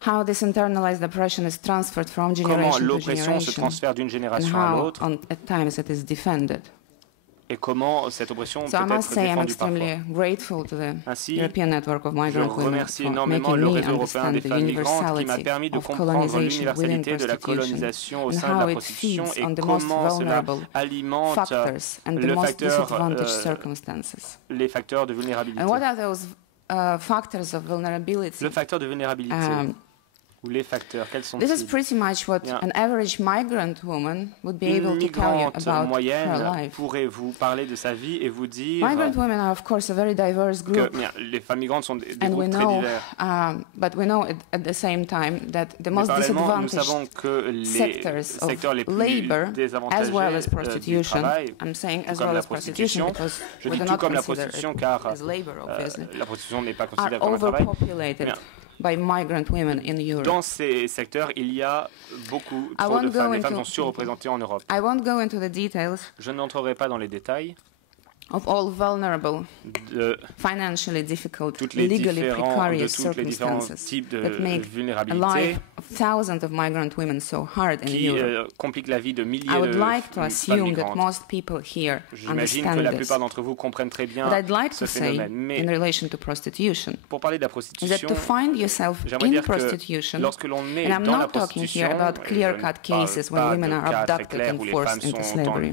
How this internalized oppression is transferred from generation comment l'oppression se transfère d'une génération à l'autre at times it is defended. Et comment cette oppression peut être défendue parfois. Ainsi, je remercie énormément le réseau européen des femmes migrantes qui m'a permis de comprendre l'universalité de la colonisation au sein de la prostitution et comment cela alimente les facteurs de vulnérabilité. Le facteur de vulnérabilité. Ou les facteurs, quels sont-ils? This is pretty much what an average migrant woman would be able to tell you about her life. Pourrait vous parler de sa vie et vous dire migrant women are of course a very diverse group. Que les femmes migrantes sont des groupes très divers. But we know at the same time that the most disadvantaged sectors of labor as well as prostitution. I'm saying as well as prostitution because we do not consider it as labor, obviously. La prostitution n'est pas considérée comme un travail. Overpopulated by migrant women in Europe. Dans ces secteurs, il y a beaucoup trop de femmes. Les femmes sont surreprésentées en Europe. I won't go into the details. Je n'entrerai pas dans les détails. Of all vulnerable, financially difficult, legally precarious circumstances that make a life of thousands of migrant women so hard in Europe. Complique la vie de milliers I would like to assume that most people here understand la plupart d'entre vous comprennent très bien But I'd like ce to say, in relation to prostitution, pour parler de la prostitution, that to find yourself in prostitution, and I'm not talking here about clear-cut cases when women are abducted and forced into slavery.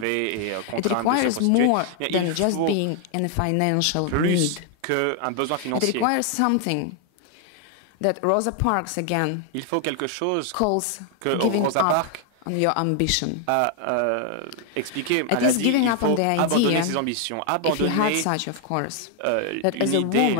It requires more than just being in a financial need. qu'un besoin financier. It requires something that Rosa Parks again Il faut quelque chose calls que giving Rosa Parks on your ambition. a expliqué. Elle a dit qu'il faut abandonner ses ambitions, abandonner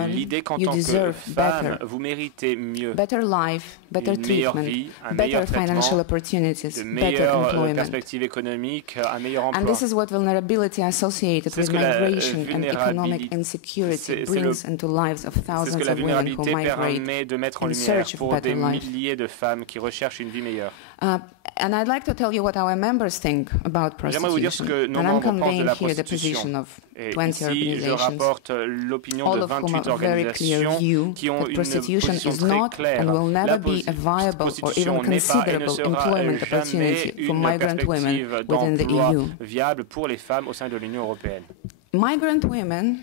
l'idée qu'en tant que femme, vous méritez mieux, better life, better treatment, better financial opportunities, de better employment. perspectives économiques, un meilleur emploi. And this is what vulnerability associated with migration and economic insecurity brings into lives of thousands of women who migrate de mettre en in lumière search of pour better des life. milliers de femmes qui recherchent une vie meilleure. And I'd like to tell you what our members think about J'aimerais vous dire ce que prostitution. nos And I'm membres pensent de conveying la here the position prostitution. of Et 20 ici, je organizations, rapporte l'opinion all de of whom 28 have very clear organisations view qui ont that une prostitution position is très not claire. and will La never be a viable or even prostitution n'est pas et ne considerable sera employment jamais opportunity for une migrant women perspective within the d'emploi EU. viable pour les femmes au sein de l'Union européenne. Migrant women,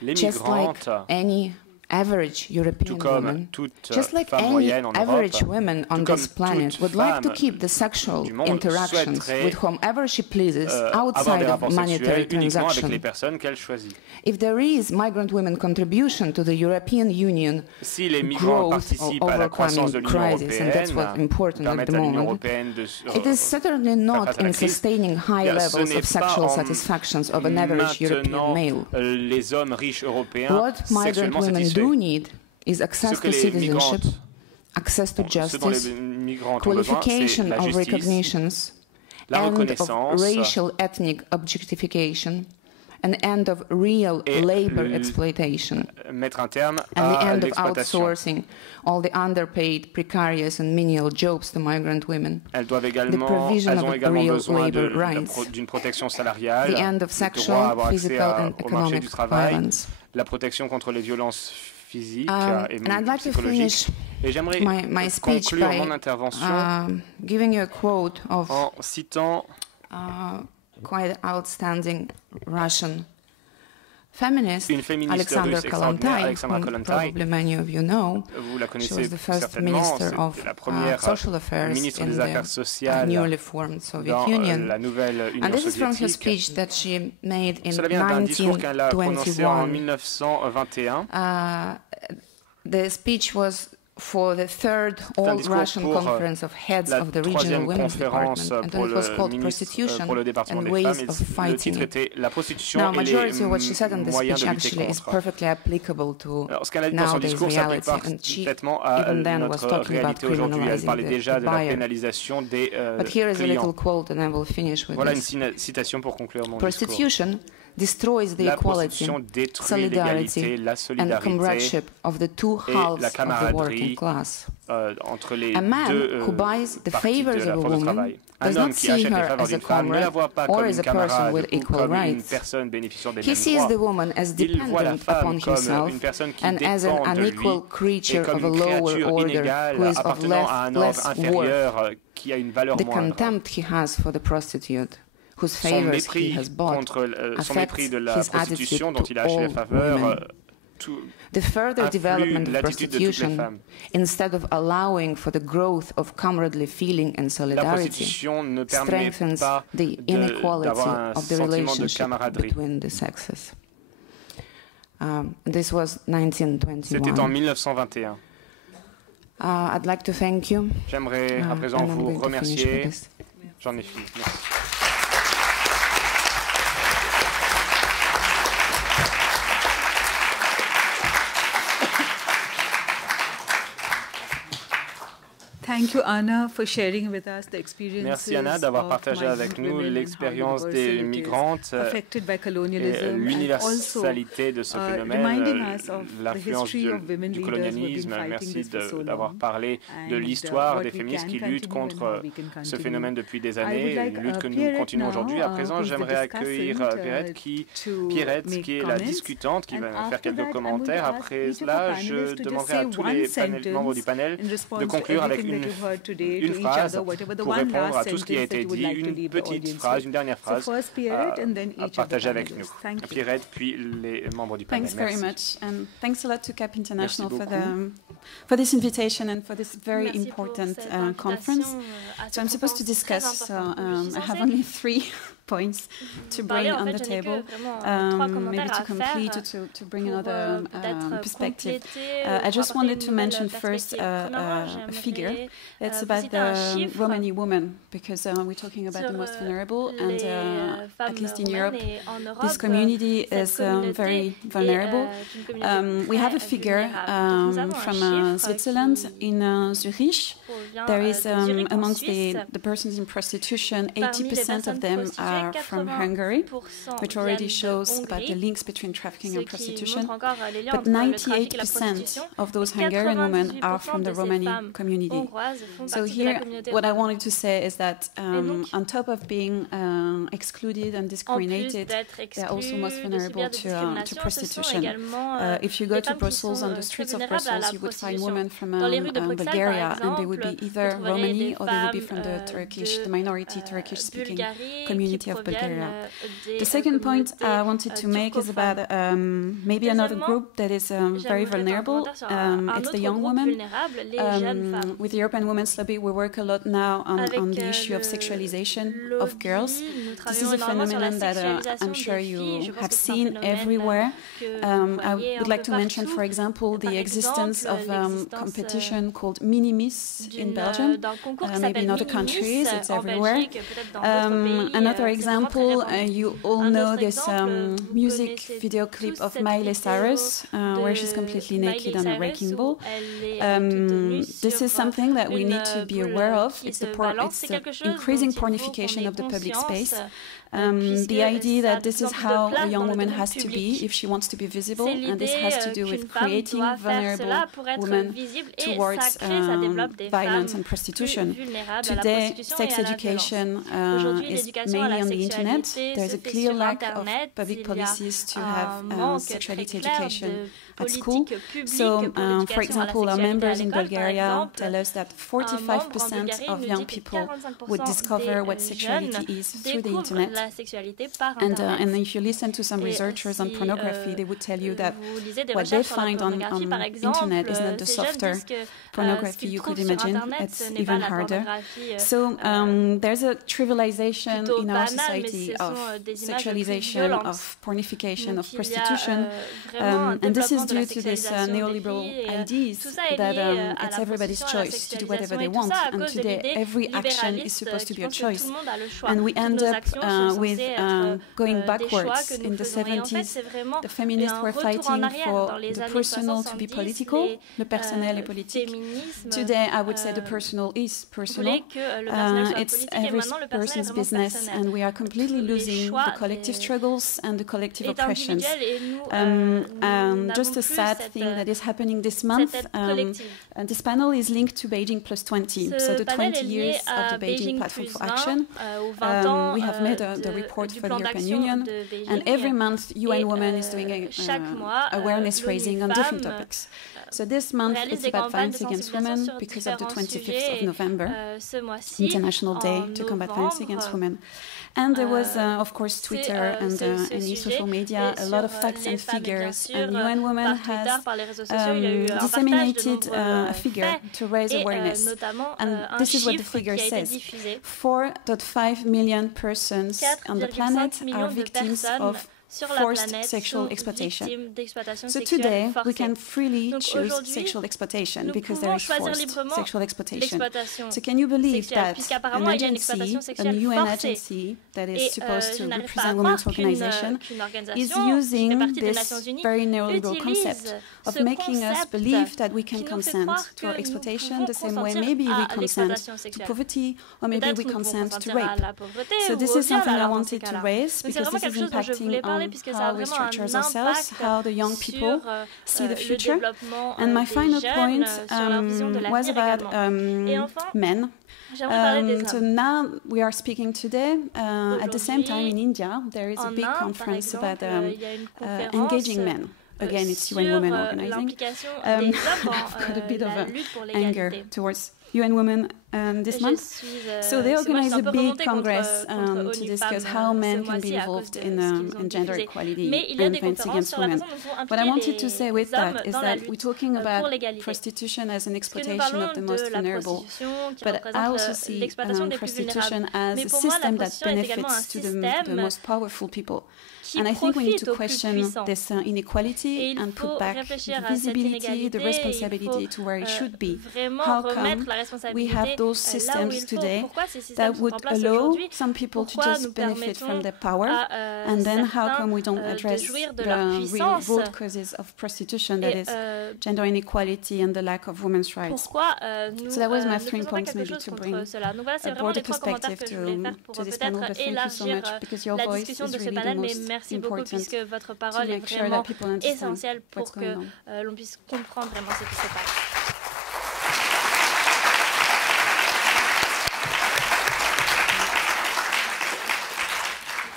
Les just like migrantes, any average European tout comme woman, toute just like femme any moyenne en average Europe, woman on tout comme this planet, toute would like to femme keep the sexual du monde interactions souhaiterait, with whomever she pleases avoir outside des of rapports monetary sexuels uniquement avec les transactions. personnes qu'elle choisit. If there is migrant women contribution to the European Union Si les migrants growth or participent à la croissance de overcoming l'Union crisis, and that's what's européenne, important at permettent the à l'Union moment, européenne de it is certainly not face à la in crise. sustaining high Bien, ce levels n'est of sexual pas en satisfactions of an average European male. les hommes riches européens What migrant sexuellement women satisfaits. do need is access Ce que to les citizenship, migrantes, access to ce dont justice, les migrantes ont besoin, c'est qualification la of justice, recognitions, la end of reconnaissance, racial ethnic objectification, an end of real et labor exploitation, mettre un terme and the à end of l'exploitation. outsourcing all the underpaid, precarious and menial jobs to migrant women, Elles ont the également provision of besoin real labor rights, d'une protection salariale, the end of de droit à sexual, avoir accès physical and au marché du economic travail, violence. la protection contre les violences physiques et psychologiques. Et j'aimerais conclure mon intervention en citant quite outstanding Russian feminist, une féministe russe extraordinaire, Alexandra Kollontai. Probably many of you know. Vous la connaissez She was the first certainement. minister of la première social affairs ministre des in Affaires sociales newly formed Soviet dans Union. la nouvelle Union And this is from her soviétique. speech that she made in Cela vient d'un discours qu'elle a prononcé en 1921. 1921. The speech was for the third All-Russian Conference of Heads of the Regional Women's Department, and it was called Prostitution and Ways of Fighting It. Now, majority of what she said in the speech actually is perfectly applicable to nowadays reality, and she even then was talking about criminalizing the buyer. But here is a little quote, and I will finish with Voilà this. une citation pour conclure mon Prostitution destroys the equality, solidarity, and comradeship of the two halves of the working class. Entre les a man who buys the favors of a woman does not see her as a comrade or as a person with equal rights. He sees the woman as dependent upon himself and as an unequal creature of a lower order who is of less worth. The contempt he has for the prostitute, whose favors he has bought, affects his attitude to all women. The further development of prostitution, instead of allowing for the growth of comradely feeling and solidarity, strengthens the inequality of the relationship between the sexes. This was 1921. C'était en 1921. I'd like to thank you. J'aimerais à présent vous remercier. J'en ai fini. Merci. Thank you, Anna, for sharing with us the experiences. Merci Anna d'avoir partagé avec nous l'expérience des migrantes et l'universalité de ce phénomène, l'influence du colonialisme. Merci d'avoir parlé de l'histoire des féministes qui luttent contre ce phénomène depuis des années, une lutte que nous continuons aujourd'hui. À présent, j'aimerais accueillir Pierrette, qui est la discutante, qui va faire quelques commentaires. Après cela, je demanderai à tous les membres du panel de conclure avec une phrase pour répondre à tout ce qui a été dit, une petite phrase, une dernière phrase à partager avec nous. Pierrette, puis les membres du panel. Thanks very much, and thanks a lot to CAP International for this invitation and for this very important conference. So I'm supposed to discuss, so I have only 3 points to bring on the table, maybe to complete or to bring another perspective. I just wanted to mention first a figure. It's about the Romani woman, because we're talking about the most vulnerable, and at least in Europe, this community is very vulnerable. We have a figure from Switzerland, in Zurich. There is, amongst the persons in prostitution, 80% of them are from Hungary, which already shows about the links between trafficking and prostitution. But 98% of those Hungarian women are from the Romani community. So here, what I wanted to say is that on top of being excluded and discriminated, they're also most vulnerable to prostitution. If you go to Brussels, on the streets of Brussels, you would find women from Bulgaria, and they would be either Romani or they would be from the minority Turkish-speaking community of Bulgaria. The second point I wanted to make is about maybe another group that is very vulnerable. It's the young women. With the European Women's Lobby, we work a lot now on the issue of sexualization of girls. This is a phenomenon that I'm sure you have seen everywhere. I would like to mention, for example, the existence of competition called Minimis in Belgium. Maybe in other countries, it's everywhere. Another example, you all know this music video clip of Miley Cyrus, where she's completely naked on a wrecking ball. This is something that we need to be aware of. It's the increasing pornification of the public space. The idea that this is how a young woman has to be if she wants to be visible, and this has to do with creating vulnerable women towards violence and prostitution. Today, sex education is mainly on the internet. There's a clear lack of public policies to have sexuality education at school. So, for example, our members in Bulgaria tell us that 45% of young people would discover what sexuality is through the internet. And if you listen to some researchers on pornography, they would tell you that what they find on internet is not the softer pornography you could imagine. It's even harder. So there's a trivialization in our society of sexualization, of pornification, of prostitution. And this is due to this neoliberal ideas that it's everybody's choice to do whatever they want. And today, every action is supposed to be a choice. And we end up with going backwards. In the 70s, the feminists were fighting for the personal to be political, le personnel est politique. Today, I would say the personal is personal. It's every person's business, and we are completely losing the collective struggles and the collective oppressions. Just a sad thing that is happening this month, this panel is linked to Beijing Plus 20, so the 20 years of the Beijing Platform for Action. We have made the report for the European Union, and every month UN Women is doing awareness raising on different topics. So this month it's about violence against women because of the 25th of November, International Day to Combat Violence Against Women. And there was, of course, Twitter and any social media, a lot of facts and figures. And UN Women has disseminated a figure to raise awareness. And this is what the figure says. 4.5 million persons on the planet are victims of forced sexual exploitation. So today, we can freely choose sexual exploitation because there is forced sexual exploitation. So can you believe that an agency, a UN agency that is supposed to represent women's organization, is using this very neoliberal concept of making us believe that we can consent to our exploitation the same way maybe we consent to poverty or maybe we consent to rape. So this is something I wanted to raise because this is impacting on how we structure ourselves, how the young people see the future. And my final point was about men. So now we are speaking today. At the same time in India, there is a big conference about engaging men. Again, it's UN Women organizing. I've got a bit of anger towards UN Women this month. So they organize a big congress to discuss how men can be involved in gender equality and violence against women. What I wanted to say with that is that we're talking about prostitution as an exploitation of the most vulnerable, but I also see prostitution as a system that benefits to the most powerful people. And I think we need to question this inequality and put back the visibility, the responsibility to where it should be. How come we have those systems today that would allow some people to just benefit from their power, and then how come we don't address the real root causes of prostitution, that is gender inequality and the lack of women's rights? So that was my 3 points, maybe to bring a broader perspective to this panel, but thank you so much because your voice is really the most Merci beaucoup puisque votre parole est vraiment essentielle pour que l'on puisse comprendre vraiment ce qui se passe.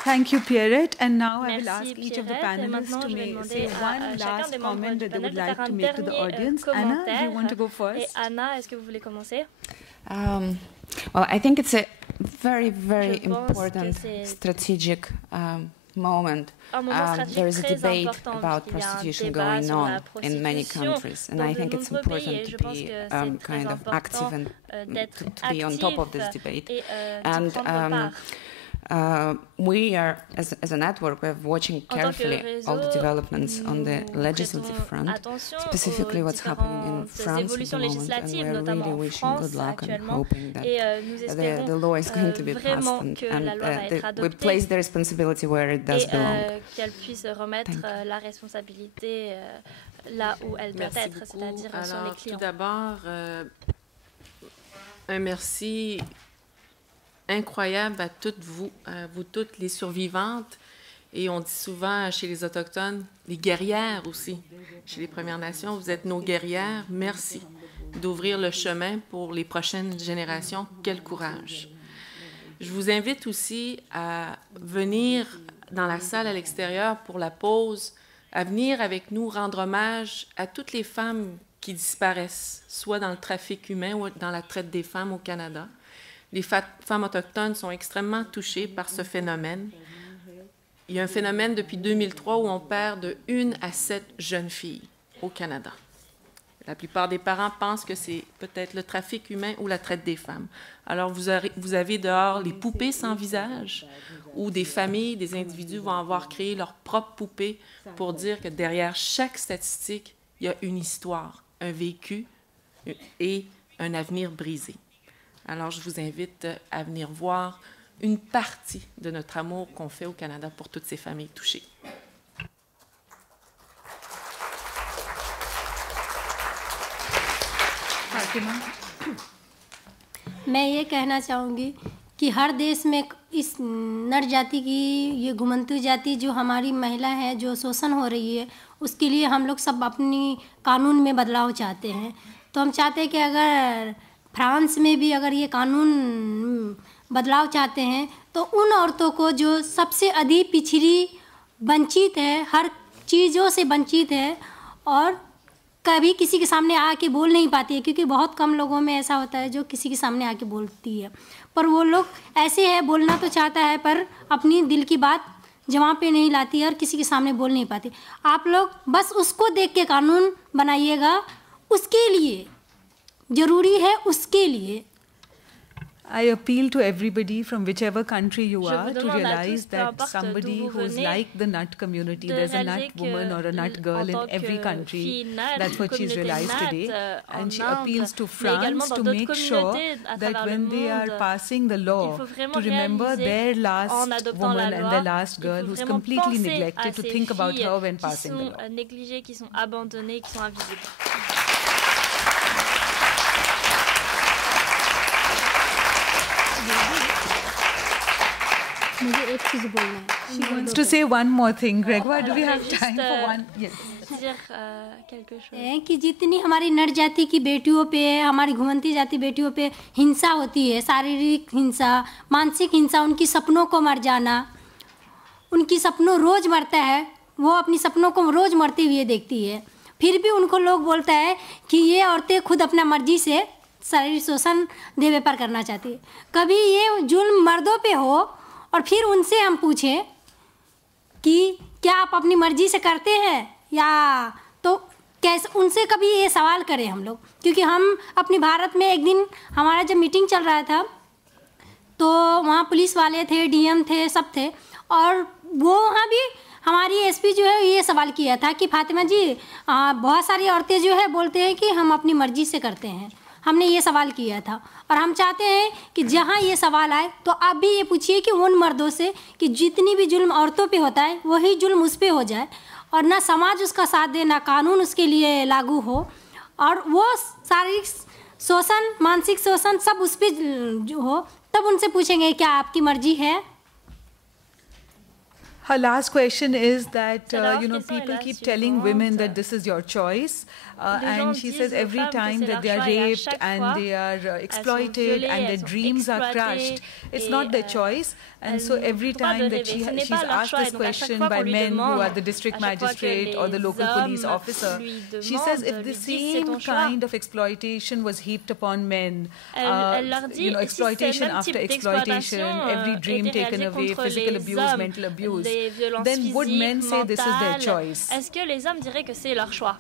Thank you, Pierrette. And now I will ask each of the panelists to say one last comment that they would like to make to the audience. Anna, do you want to go first? Et Anna, est-ce que vous voulez commencer? Well, I think it's a very, very important strategic moment. There is a debate about prostitution going on in many countries, and I think it's important to be kind of active and to be on top of this debate. And we are, as a network, we're watching carefully all the developments on the legislative front, specifically what's happening in France at the moment, and we're really wishing good luck and hoping that the law is going to be passed and we place the responsibility where it does belong. Qu'elle puisse remettre la responsabilité là où elle doit être, c'est-à-dire sur les clients. Tout d'abord, un merci incroyable à toutes vous toutes les survivantes. Et on dit souvent chez les Autochtones, les guerrières aussi. Chez les Premières Nations, vous êtes nos guerrières. Merci d'ouvrir le chemin pour les prochaines générations. Quel courage! Je vous invite aussi à venir dans la salle à l'extérieur pour la pause, à venir avec nous rendre hommage à toutes les femmes qui disparaissent, soit dans le trafic humain ou dans la traite des femmes au Canada. Les femmes autochtones sont extrêmement touchées par ce phénomène. Il y a un phénomène depuis 2003 où on perd de 1 à 7 jeunes filles au Canada. La plupart des parents pensent que c'est peut-être le trafic humain ou la traite des femmes. Alors, vous avez dehors les poupées sans visage, où des familles, des individus vont avoir créé leur propre poupée pour dire que derrière chaque statistique, il y a une histoire, un vécu et un avenir brisé. Alors, je vous invite à venir voir une partie de notre amour qu'on fait au Canada pour toutes ces familles touchées. मैं ये कहना चाहूँगी कि हर देश में इस नर जाति की ये घुमंतू जाति जो हमारी महिला है जो शोषण हो रही है उसके लिए हम लोग सब अपनी कानून में बदलाव चाहते हैं। तो हम चाहते हैं कि अगर फ्रांस में भी अगर ये कानून बदलाव चाहते हैं तो उन औरतों को जो सबसे अधिक पिछड़ी वंचित है, हर चीज़ों से वंचित है और कभी किसी के सामने आके बोल नहीं पाती है, क्योंकि बहुत कम लोगों में ऐसा होता है जो किसी के सामने आके बोलती है, पर वो लोग ऐसे है बोलना तो चाहता है पर अपनी दिल की बात जवां पे नहीं लाती है और किसी के सामने बोल नहीं पाती। आप लोग बस उसको देख के कानून बनाइएगा, उसके लिए ज़रूरी है, उसके लिए। I appeal to everybody from whichever country you are to realize that somebody who's like the Nut community, there's a Nut woman or a Nut girl in every country. That's what she's realized today. And she appeals to France to make sure that when they are passing the law, to remember their last woman and their last girl who's completely neglected, to think about her when passing the law. Négligées, qui sont abandonnées, qui sont invisibles. She wants to say one more thing. Grégoire, do we have time for one? Yes. कि जितनी हमारी नर जाति की बेटियों पे, हमारी घुमंती जाति बेटियों पे हिंसा होती है, शारीरिक हिंसा, मानसिक हिंसा, उनकी सपनों को मर जाना, उनकी सपनों रोज़ मरता है, वो अपनी सपनों को रोज़ मरते हुए देखती है, फिर भी उनको लोग बोलता है कि ये औरतें खुद अपना मर्जी से शारीरिक शोषण देह व्यापार करना चाहती है। कभी ये जुल्म मर्दों पे हो और फिर उनसे हम पूछें कि क्या आप अपनी मर्जी से करते हैं या तो कैसे, उनसे कभी ये सवाल करें हम लोग, क्योंकि हम अपनी भारत में एक दिन हमारा जब मीटिंग चल रहा था तो वहाँ पुलिस वाले थे, डीएम थे, सब थे, और वो वहाँ भी हमारी एसपी जो है ये सवाल किया था कि फातिमा जी बहुत सारी औरतें जो है बोलते हैं कि हम अपनी मर्जी से करते हैं। हमने ये सवाल किया था और हम चाहते हैं कि जहाँ ये सवाल आए तो आप भी ये पूछिए कि उन मर्दों से कि जितनी भी जुल्म औरतों पे होता है वही जुल्म उस पे हो जाए, और ना समाज उसका साथ दे, ना कानून उसके लिए लागू हो, और वो शारीरिक शोषण, मानसिक शोषण सब उस पर जो हो, तब उनसे पूछेंगे क्या आपकी मर्जी है। Her last question is that, people keep telling women that this is your choice. And she says every time that they are raped and they are exploited and their dreams are crushed, it's not their choice. And so every time that she's asked this question by men who are the district magistrate or the local police officer, she says if the same kind of exploitation was heaped upon men, exploitation after exploitation, every dream taken away, physical abuse, mental abuse, then would men say this is their choice? Est-ce que les hommes diraient que c'est leur choix?